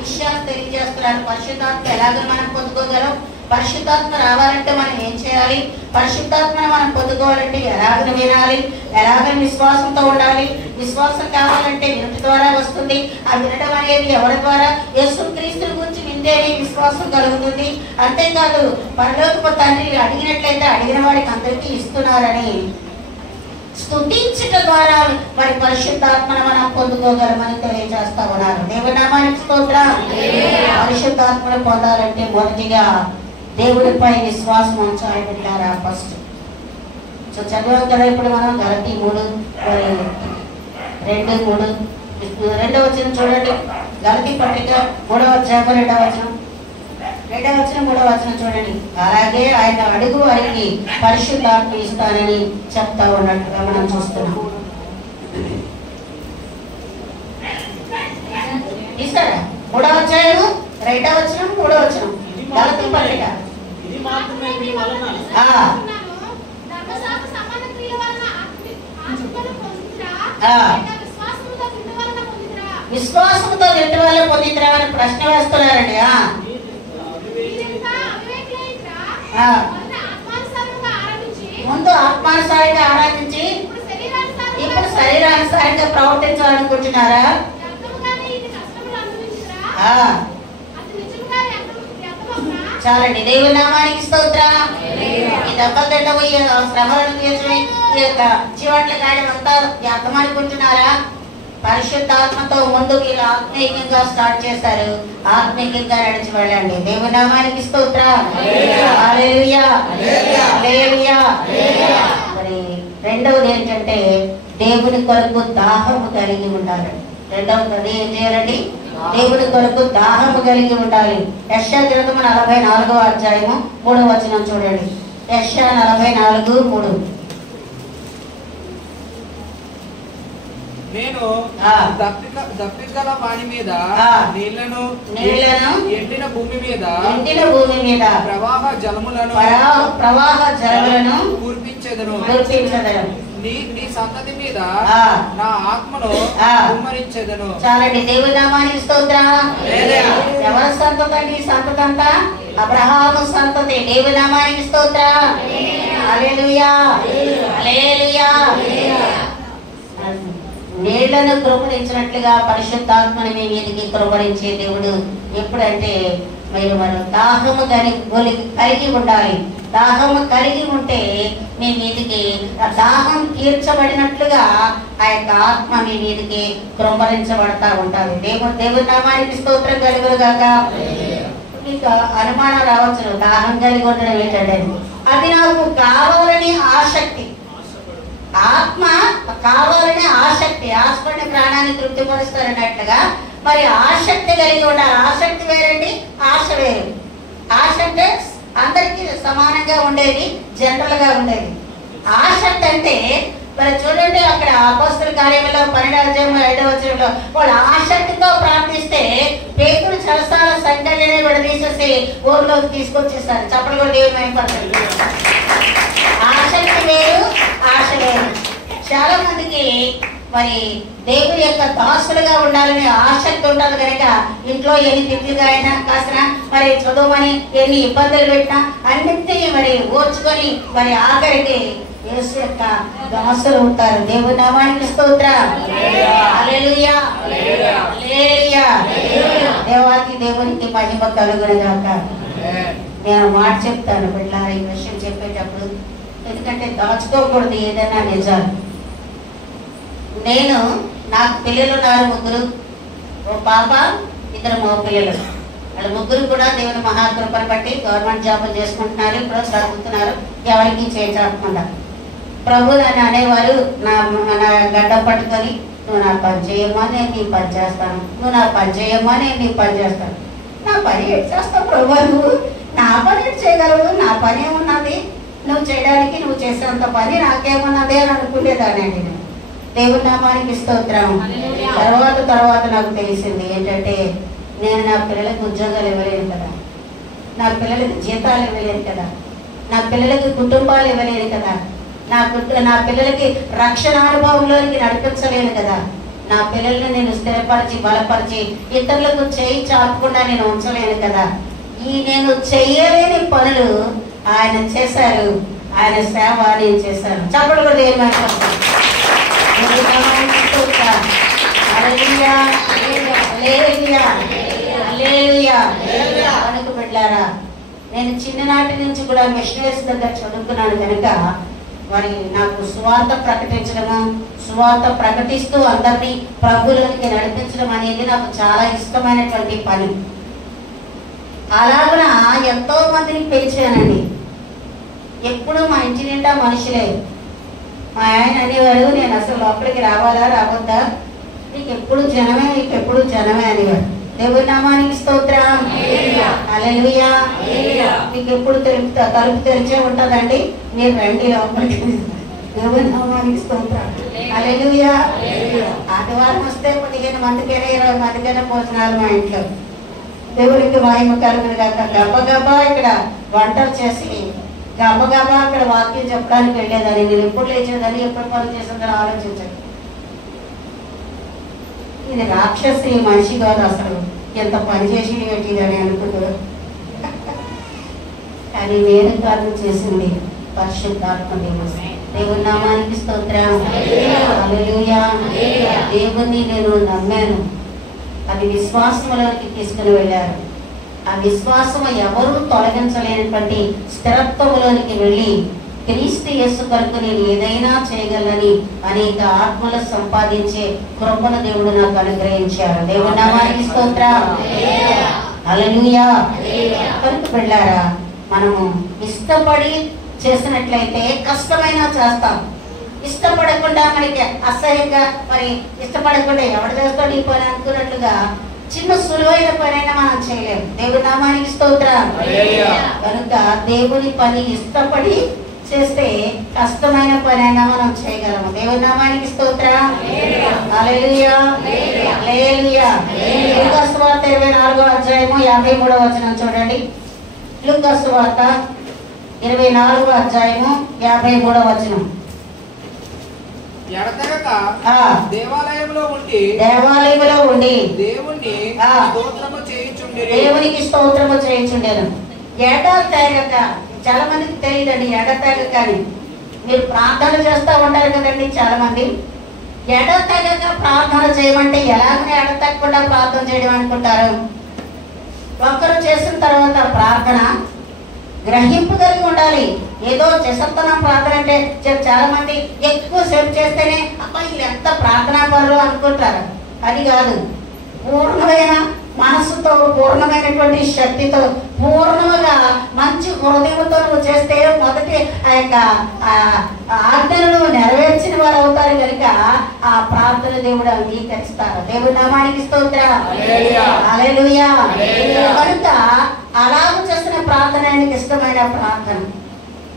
విషయాలు తెలియజేస్తున్నారు. పరిశుద్ధాత్మ ఎలాగ మనం పొందుకోగలం? పరిశుద్ధాత్మ రావాలంటే మనం ఏం చేయాలి? పరిశుద్ధాత్మను మనం పొందుకోవాలంటే ఎలాగ వినాలి? ఎలాగ విశ్వాసంతో ఉండాలి? విశ్వాసం కావాలంటే వినట ద్వారా వస్తుంది. ఆ వినడం అనేది ఎవరి ద్వారా? యేసుక్రీస్తు గురించి వింటేనే విశ్వాసం కలుగుతుంది. అంతేకాదు పరలోకపు తండ్రి అడిగినట్లయితే అడిగిన వాడికి అందరికీ ఇస్తున్నారని స్తుతించట ద్వారా మరి పరిశుద్ధాత్మను మనం పొందుకోగలమని తెలియజేస్తా ఉన్నారు. దేవుని నామానికి స్తోత్రం. పరిశుద్ధాత్మను పొందాలంటే మొదటిగా దేవుడిపై విశ్వాసం ఉంచాలి బిడ్డారా. ఫస్ట్ చదివాం కదా ఇప్పుడు మనం గలతీ 3:2-3 2వ వచనం చూడండి. గలతీ పత్రిక 3వ అధ్యాయం 2వ వచనం. 2వ వచనం 3వ వచనం చూడండి. అలాగే ఆయన అడుగు వారికి పరిశుద్ధాత్మ ఇస్తానని చెప్తా ఉన్నట్టుగా మనం చూస్తున్నాం. ఇస్తారా? 3వ అధ్యాయము 2వ వచనం 3వ వచనం గలతీ పత్రిక. ఇది మాత్రమే మీ వలన ధర్మశాస్త్ర సంబంధ క్రియల వలన ఆత్మను పొందుతురా, విశ్వాసముతో నిండు వలన పొందుతురా? విశ్వాసంతో నిండు వల్ల పొందితురా అని ప్రశ్న వేస్తున్నారండి. ముందు ఆత్మానుసారంగా ఆరాధించి ఇప్పుడు శరీరానుసారంగా ప్రవర్తించాలనుకుంటున్నారా? చాలండి. దేవుని నామానికి స్తోత్రం. ఈ దెబ్బలు తింటము, ఈ శ్రమలను తీర్చడం, ఈ యొక్క చివట్ల కాయడం అంతా వ్యర్థమనుకుంటున్నారా? పరిశుద్ధాత్మతో ముందు మీరు ఆత్మీయంగా స్టార్ట్ చేశారు, ఆత్మీయంగా నడిచి వెళ్ళండి. దేవుని నామానికి స్తోత్రం. హల్లెలూయా, హల్లెలూయా. మరి రెండవది ఏంటంటే దేవుని కొరకు దాహము కలిగి ఉండాలి. రెండవది ఏం చేయాలండి? దేవుని కొరకు దాహము కలిగి ఉండాలి. యెషయా గ్రంథము 44వ అధ్యాయము 3వ వచనం చూడండి. యెషయా 44:3. నేను దప్పిగల వాని మీద నీళ్లను ఎండిన భూమి మీద ప్రవాహ జలములను కురిపించెదను. నీ సంతతి మీద నా ఆత్మను కుమ్మరించెదను. చాలండి. దేవుని నామానికి స్తోత్రం. ఎవరి సంతతి అండి? ఈ సంతతి అంతా అబ్రహాము సంతతి. దేవుని నామానికి స్తోత్రం. హల్లెలూయా, హల్లెలూయా. నీళ్లను కృపణించినట్లుగా పరిశుద్ధాత్మని మీ మీదకి కృపణించే దేవుడు ఎప్పుడంటే మీరు దాహము కలిగి ఉండాలి. దాహము కలిగి ఉంటే మీ మీదికి దాహం తీర్చబడినట్లుగా ఆ యొక్క ఆత్మ మీ మీదికి కృపణించబడతా ఉంటుంది. దేవుని నామానికి స్తోత్రం కలుగును గాక. మీకు అనుమానం రావచ్చు, దాహం కలిగి ఉండడం ఏంటంటే అది నాకు కావాలని ఆసక్తి. ఆత్మ కావాలనే ఆసక్తి, ఆశపడిన ప్రాణాన్ని తృప్తిపరుస్తారన్నట్లుగా మరి ఆసక్తి కలిగి ఉండాలి. ఆసక్తి వేరండి, ఆశ వేరు. ఆశ అంటే అందరికీ సమానంగా ఉండేది, జనరల్ గా ఉండేది. ఆసక్తి అంటే మరి చూడండి, అక్కడ అపోస్తల కార్యములో 12వ అధ్యాయం 5వ వచనంలో వాళ్ళు ఆసక్తితో ప్రార్థిస్తే పేతురు చెరసాల సంఖ్యనే విడదీసేసి ఊర్లోకి తీసుకొచ్చేస్తారు. చప్పలు కూడా దేవుని మహిమపరచండి. ఆసక్తి వేరు, ఆశ వేరు. చాలా మందికి మరి దేవుని యొక్క దాసులుగా ఉండాలని ఆసక్తి ఉంటుంది కనుక ఇంట్లో ఎన్ని తిట్లుగా అయినా కాసిన మరి చదువుమని ఎన్ని ఇబ్బందులు పెట్టినా అన్నింటినీ మరి ఓర్చుకొని మరి ఆఖరికి యేసు యొక్క దాసులు ఉంటారు. దేవుని నామానికి స్తోత్రం. హల్లెలూయా, హల్లెలూయా. దేవాది దేవునికి మహిమ కలుగును గాక. నేను మాట చెప్తాను బిడ్డలారా ఈ విషయం చెప్పేటప్పుడు, ఎందుకంటే దాచుకోకూడదు ఏదైనా నిజాలు. నాకు పిల్లలు ఉన్నారు, 3. ఓ పాప, 2 మగ పిల్లలు. వాళ్ళు 3 కూడా దేవుని మహాకృపను బట్టి గవర్నమెంట్ జాబులు చేసుకుంటున్నారు, ఇప్పుడు చదువుతున్నారు, ఎవరికి చేయించకుండా. ప్రభు నన్ను అనేవారు, నా గడ్డ పట్టుకొని నువ్వు నా పని చేయమ్మా నేను నీ పని చేస్తాను, నువ్వు నా పని చేయమ్మా నేను నీ పని చేస్తాను. నా పని ఎటు చేస్తావు ప్రభు? నువ్వు నా పని ఎటు చేయగలవు? నా పని ఏమున్నది నువ్వు చేయడానికి? నువ్వు చేసేంత పని నాకేమున్నది అని అనుకునేదానండి నేను. దేవుని నామానికి స్తోత్రం. తర్వాత నాకు తెలిసింది ఏంటంటే, నేను నా పిల్లలకు ఉద్యోగాలు ఇవ్వలేను కదా, నా పిల్లలకి జీతాలు ఇవ్వలేను కదా, నా పిల్లలకి కుటుంబాలు ఇవ్వలేను కదా, నా పిల్లలకి రక్షణ అనుభవంలోనికి నడిపించలేను కదా, నా పిల్లల్ని నేను స్థిరపరిచి బలపరిచి ఇతరులకు చేయి చాపకుండా నేను ఉంచలేను కదా. నేను చెయ్యలేని పనులు ఆయన చేశారు, ఆయన సేవ నేను చేశాను. చప్పట్లు కూడా బిడ్డారా, నేను చిన్ననాటి నుంచి కూడా మిషనరీస్ దగ్గర చదువుకున్నాను కనుక మరి నాకు సువార్త ప్రకటించడము, సువార్త ప్రకటిస్తూ అందరినీ ప్రభువులోనికి నడిపించడం అనేది నాకు చాలా ఇష్టమైనటువంటి పని. అలాగున ఎంతో మందిని పెంచానండి. ఎప్పుడు మా ఇంటి నిండా మనుషులే. మా ఆయన అనేవారు, నేను అసలు లోపలికి రావాలా రావద్దా, నీకు ఎప్పుడు జనమే అనేవారు. దేవుని నామానికి స్తోత్రం. హల్లెలూయా. మీకు ఎప్పుడు తలుపు తెరిచే ఉంటుందండి, మీరు రండి లోపలికి. దేవుని నామానికి స్తోత్రం. హల్లెలూయా. ఆదివారం వస్తే 15 మందికైనా 20 మందికైనా భోజనాలు మా ఇంట్లో. దేవునికి మహిమ కలుగును గాక. గబగబా ఇక్కడ వంటలు చేసి గబగబా అక్కడ వాక్యం చెప్పడానికి వెళ్ళేదని, నేను ఎప్పుడు లేచేదని, ఎప్పుడు పని చేసేదని ఆలోచించండి. ఇది రాక్షసి మనిషి కాదు, అసలు ఎంత పని చేసి పెట్టిదని అనుకుంటారు. కానీ వేరే కారణం చేసింది పరిశుద్ధాత్మ దేవుడు. దేవుని నామానికి స్తోత్రం. హల్లెలూయా. దేవుణ్ణి నేను నమ్మాను, అది విశ్వాసంలోకి తీసుకుని వెళ్ళారు. ఆ విశ్వాసం ఎవరు తొలగించలేనటువంటి స్థిరత్వంలోనికి వెళ్ళి క్రీస్తు యేసు కొరకు నేను ఏదైనా చేయగలని అనేక ఆత్మలు సంపాదించే కృపను దేవుడు నాకు అనుగ్రహించారు. దేవుని నామానికి స్తోత్రం. హల్లెలూయా. కనుక వెళ్ళారా, మనము ఇష్టపడి చేసినట్లయితే కష్టమైనా చేస్తాం. ఇష్టపడకుండా మనకి అసహ్యంగా, మరి ఇష్టపడకుండా ఎవడు చేస్తాడు ఈ పని అనుకున్నట్లుగా చిన్న సులువైన పనైనా మనం చేయలేము. దేవుని నామానికి స్తోత్రం. కనుక దేవుని పని ఇష్టపడి చేస్తే కష్టమైన పనైనా మనం చేయగలము. దేవుని నామానికి స్తోత్రం. హల్లెలూయా. హల్లెలూయా. లూకా సువార్త 24వ అధ్యాయము 53వ వచనం చూడండి. లూకా సువార్త 24వ అధ్యాయము 53వ వచనం. ఎడతెగక దేవాలయంలో ఉండి దేవునికి స్తోత్రము చేయించుండేను. ఎడతెగక, చాలా మందికి తెలియదండి ఎడతెగక అని. మీరు ప్రార్థన చేస్తూ ఉంటారు కదండి చాలా మంది. ఎడతెగక ప్రార్థన చేయమంటే ఎలాగనే ఎడతెగకుండా ప్రార్థన చేయడం అనుకుంటారు. ఒక్కరు చేసిన తర్వాత ప్రార్థన గ్రహింపు కలిగి ఉండాలి. ఏదో చేస్తున్నాం ప్రార్థన అంటే చాలా మంది ఎక్కువ సేపు చేస్తేనే అబ్బా వీళ్ళు ఎంత ప్రార్థనా పరులు అనుకుంటారు. అది కాదు. పూర్ణమైన మనసుతో, పూర్ణమైనటువంటి శక్తితో, పూర్ణముగా మంచి హృదయంతో నువ్వు చేస్తే మొదటి ఆ యొక్క ఆజ్ఞలను నెరవేర్చిన వారు అవుతారు. కనుక ఆ ప్రార్థన దేవుడు అంగీకరిస్తారు. దేవుడి నామానికి స్తోత్రం. హల్లెలూయా. కనుక అలాగ చేసిన ప్రార్థన ఆయనకి ఇష్టమైన ప్రార్థన.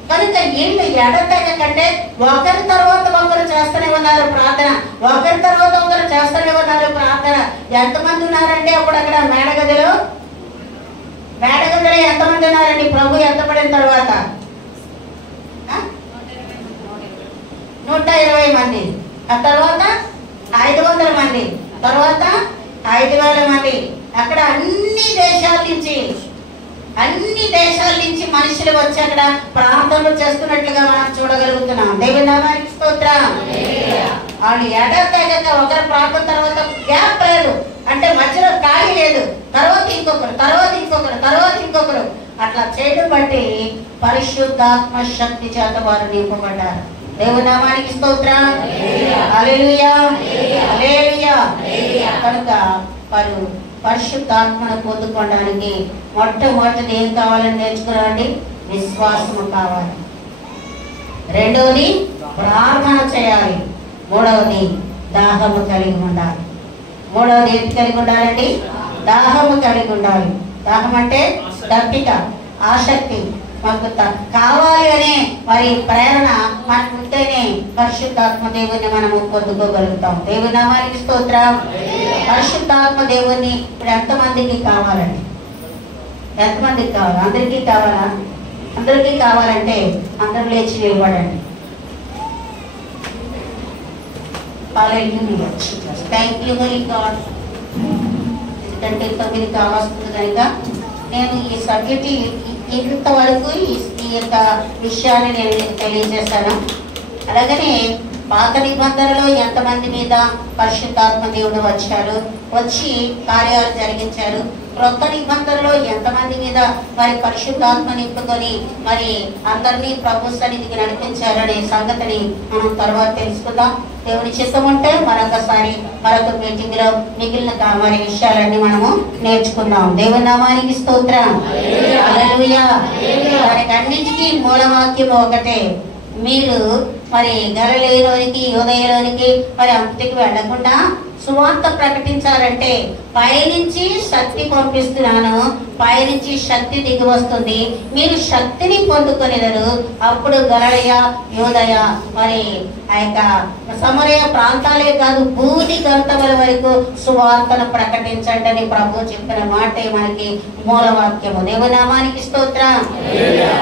కనుక వీళ్ళు ఎడతెగకంటే ఒకరి తర్వాత ఒకరు చేస్తూనే ఉన్నారు ప్రార్థన, ఒకరి తర్వాత ఒకరు చేస్తూనే ఉన్నారు ప్రార్థన. ఎంతమంది ఉన్నారంటే అప్పుడు అక్కడ మేడగదిలో ఎంతమంది ఉన్నారండి ప్రభు ఎత్తపడిన తర్వాత? 120 మంది. ఆ తర్వాత 500 మంది, తర్వాత 5000 మంది. అక్కడ అన్ని దేశాల నుంచి మనుషులు వచ్చి అక్కడ ప్రార్థనలు చేస్తున్నట్లుగా మనం చూడగలుగుతున్నాం. దేవుని నామానికి స్తోత్రం. వాళ్ళు ఎడతెగక ఒకరు ప్రార్థన తర్వాత గ్యాప్ లేదు, అంటే మధ్యలో ఖాళీ లేదు. తర్వాత ఇంకొకరు అట్లా చేయడం బట్టి పరిశుద్ధాత్మ శక్తి చేత వారు నింపబడ్డారు. దేవుని నామానికి స్తోత్రం. హల్లెలూయా. హల్లెలూయా. కనుక వారు పరిశుద్ధాత్మను పొందుకోవడానికి మొట్టమొదటిది ఏం కావాలని నేర్చుకున్నామండి? విశ్వాసము కావాలి. రెండవది ప్రార్థన చేయాలి. మూడవది దాహము కలిగి ఉండాలి. మూడవది ఏంటి కలిగి ఉండాలండి? దాహము కలిగి ఉండాలి. దాహం అంటే దప్పిక, ఆసక్తి. మాకు కావాలి అనే మరి ప్రేరణ మనకు ఉంటేనే పరిశుద్ధాత్మ దేవుణ్ణి మనము పొందుకోగలుగుతాం. దేవుని నామానికి స్తోత్రం. పరిశుద్ధాత్మ దేవుణ్ణి ఇప్పుడు ఎంతమందికి కావాలండి? ఎంతమందికి కావాలి? అందరికీ కావాలా? అందరికీ కావాలంటే అందరూ లేచి నిలబడండి. Thank you Holi God. ఎందుకంటే 9 కావాల్సింది కనుక నేను ఈ సబ్జెక్ట్ ఇంతవరకు ఈ యొక్క విషయాన్ని నేను మీకు తెలియజేశాను. అలాగనే పాత నిబంధనలో ఎంతమంది మీద పరిశుద్ధాత్మ దేవుడు వచ్చి కార్యాలు జరిగించారు. క్రొత్త నిబంధనలో ఎంతమంది మీద మరి పరిశుద్ధాత్మ నింపుకొని మరి అందరినీ ప్రభు సన్నిధికి నడిపించారనే సంగతిని మనం తర్వాత తెలుసుకుందాం. దేవుని చిత్తం ఉంటే మరొక మీటింగ్ లో మిగిలిన మరి విషయాలన్నీ మనము నేర్చుకుందాం. దేవుని నామానికి స్తోత్రం. హల్లెలూయా. వారికి అన్నిటికీ మూలవాక్యం ఒకటే. మీరు మరి గలిలయలోనికి యూదయలోనికి మరి అంతటికి వెళ్లకుండా సువార్త ప్రకటించాలంటే పైనుంచి శక్తి పంపిస్తున్నాను, పైనుంచి శక్తి దిగి వస్తుంది, మీరు శక్తిని పొందుకొనేదరు. అప్పుడు గలిలయ, యూదయ, మరి ఆ యొక్క సమరయ ప్రాంతాలే కాదు, భూమి గంతముల వరకు సువార్తను ప్రకటించండి అని ప్రభు చెప్పిన మాటే మనకి మూలవాక్యము. దేవునామానికి స్తోత్రం.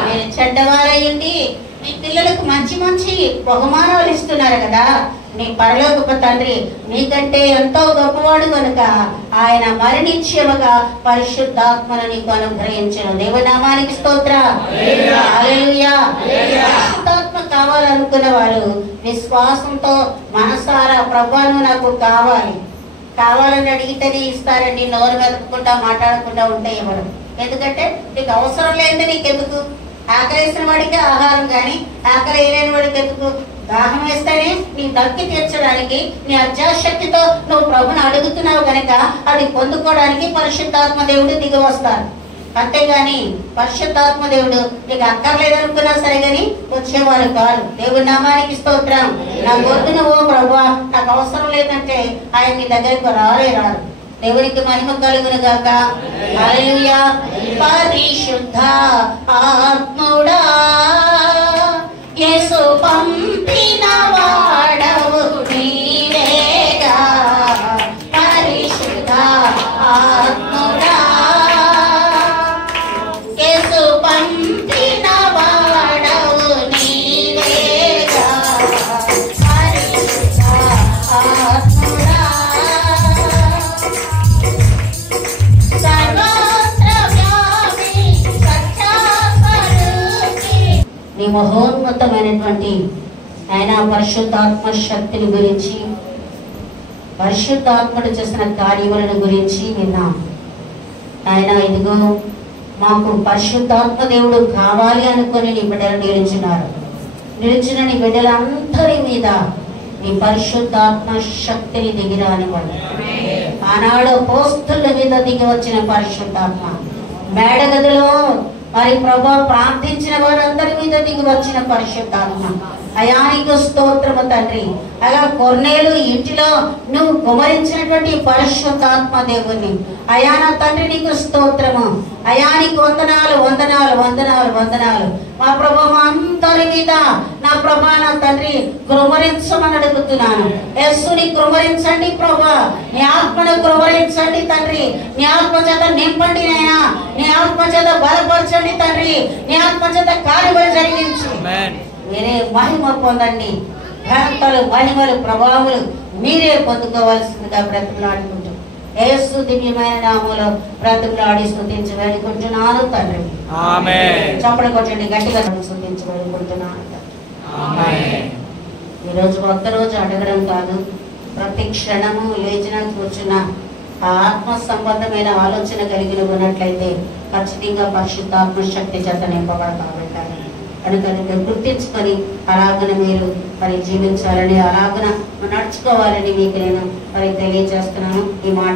మీరు చెడ్డవారయ్యండి, మీ పిల్లలకు మంచి మంచి బహుమానాలు ఇస్తున్నారు కదా, మీ పరలోకపు తండ్రి మీకంటే ఎంతో గొప్పవాడు కనుక ఆయన మరణించేవగా పరిశుద్ధాత్మను నీకు అనుగ్రహించను. దేవునామానికి స్తోత్రం. హల్లెలూయా. పరిశుద్ధాత్మ కావాలనుకున్న వారు విశ్వాసంతో మనసారా ప్రభువును నాకు కావాలని అడిగితేనే ఇస్తారండి. నోరు వెతకకుండా మాట్లాడకుండా ఉంటే ఇవ్వడం. ఎందుకంటే నీకు అవసరం లేదని నీకెందుకు? ఆకలేసిన వాడికి ఆహారం కానీ ఆకలి వేయలేని వాడికి ఎందుకు? దాహం వేస్తేనే నీ దక్కి తీర్చడానికి, నీ అత్యాశక్తితో నువ్వు ప్రభుని అడుగుతున్నావు కనుక అది పొందుకోవడానికి పరిశుద్ధాత్మ దేవుడు దిగి వస్తారు. అంతేగాని పరిశుద్ధాత్మ దేవుడు నీకు అక్కర్లేదనుకున్నా సరే గాని వచ్చేవారు కాదు. దేవుడి నామానికి స్తోత్రం. నా గొంతు నువ్వు ప్రభువా నాకు అవసరం లేదంటే ఆయన నీ దగ్గరకు రారు. దేవునికి మహిమ కలుగును గాక. హల్లెలూయా. పరిశుద్ధ ఆత్ముడా యేసు పంపిన వాడవు నీవేగా. పరిశుద్ధ ఆత్ముడా యేసు పంపిన వాడవు నీవేగా. పరిశుద్ధ ఆత్ముడా నీ మహోన్నతమైనటువంటి ఆయన పరిశుద్ధాత్మ శక్తిని గురించి, పరిశుద్ధాత్మడు చేసిన కార్యములను గురించి విన్నాం. ఆయన ఇదిగో మాకు పరిశుద్ధాత్మ దేవుడు కావాలి అనుకుని నీ బిడ్డలు నిలిచిన నీ బిడ్డలందరి మీద నీ పరిశుద్ధాత్మ శక్తిని దిగిరానివ్వండి. ఆనాడు అపోస్తలుల మీద దిగి వచ్చిన పరిశుద్ధాత్మ, మేడగదిలో మరి ప్రభు ప్రార్థించిన వారందరి మీద దిగి వచ్చిన పరిశుద్ధాత్మ, అయానికి స్తోత్రము తండ్రి. అలా కొర్నేలు ఇంటిలో నువ్వు కుమరించినటువంటి పరిశుద్ధాత్మ దేవుని అయాన తండ్రి నీకు స్తోత్రము. అయానికి వందనాలు వందనాలు వందనాలు వందనాలు. మా ప్రభు మా అందరి మీద నా ప్రభా నా తండ్రి కృమరించమని అడుగుతున్నాను. యేసుని కృమరించండి ప్రభా, నీ ఆత్మను కృమరించండి తండ్రి. నీ ఆత్మ చేత నింపండి నాయనా, నీ ఆత్మ చేత బలపరచండి తండ్రి, నీ ఆత్మ చేత కార్యములు జరిగించు. మీరే మహిమ పొందండి. ఘనతలు మహిమలు ప్రభావములు మీరే పొందుకోవాల్సిందిగా బ్రతుకులాడుకుంటూ యేసు దివ్యమైన నామములో బ్రతుకులాడి స్తుతించి వేడుకుంటున్నాను తండ్రి. ఆమేన్. చప్పట్లు కొట్టండి గట్టిగా స్తుతించి వేడుకుంటున్నాను తండ్రి. ఈరోజు ఒక్కరోజు అడగడం కాదు, ప్రతి క్షణము లేచిన కూర్చున్న ఆ ఆత్మ సంబంధమైన ఆలోచన కలిగి ఉన్నట్లయితే ఖచ్చితంగా పరిశుద్ధాత్మ శక్తి చేత నింపబడతా ఉంటారు. కనుక గుర్తించుకొని అలాగన మీరు మరి జీవించాలని, అలాగన నడుచుకోవాలని మీకు నేను మరి తెలియజేస్తున్నాను. ఈ మాట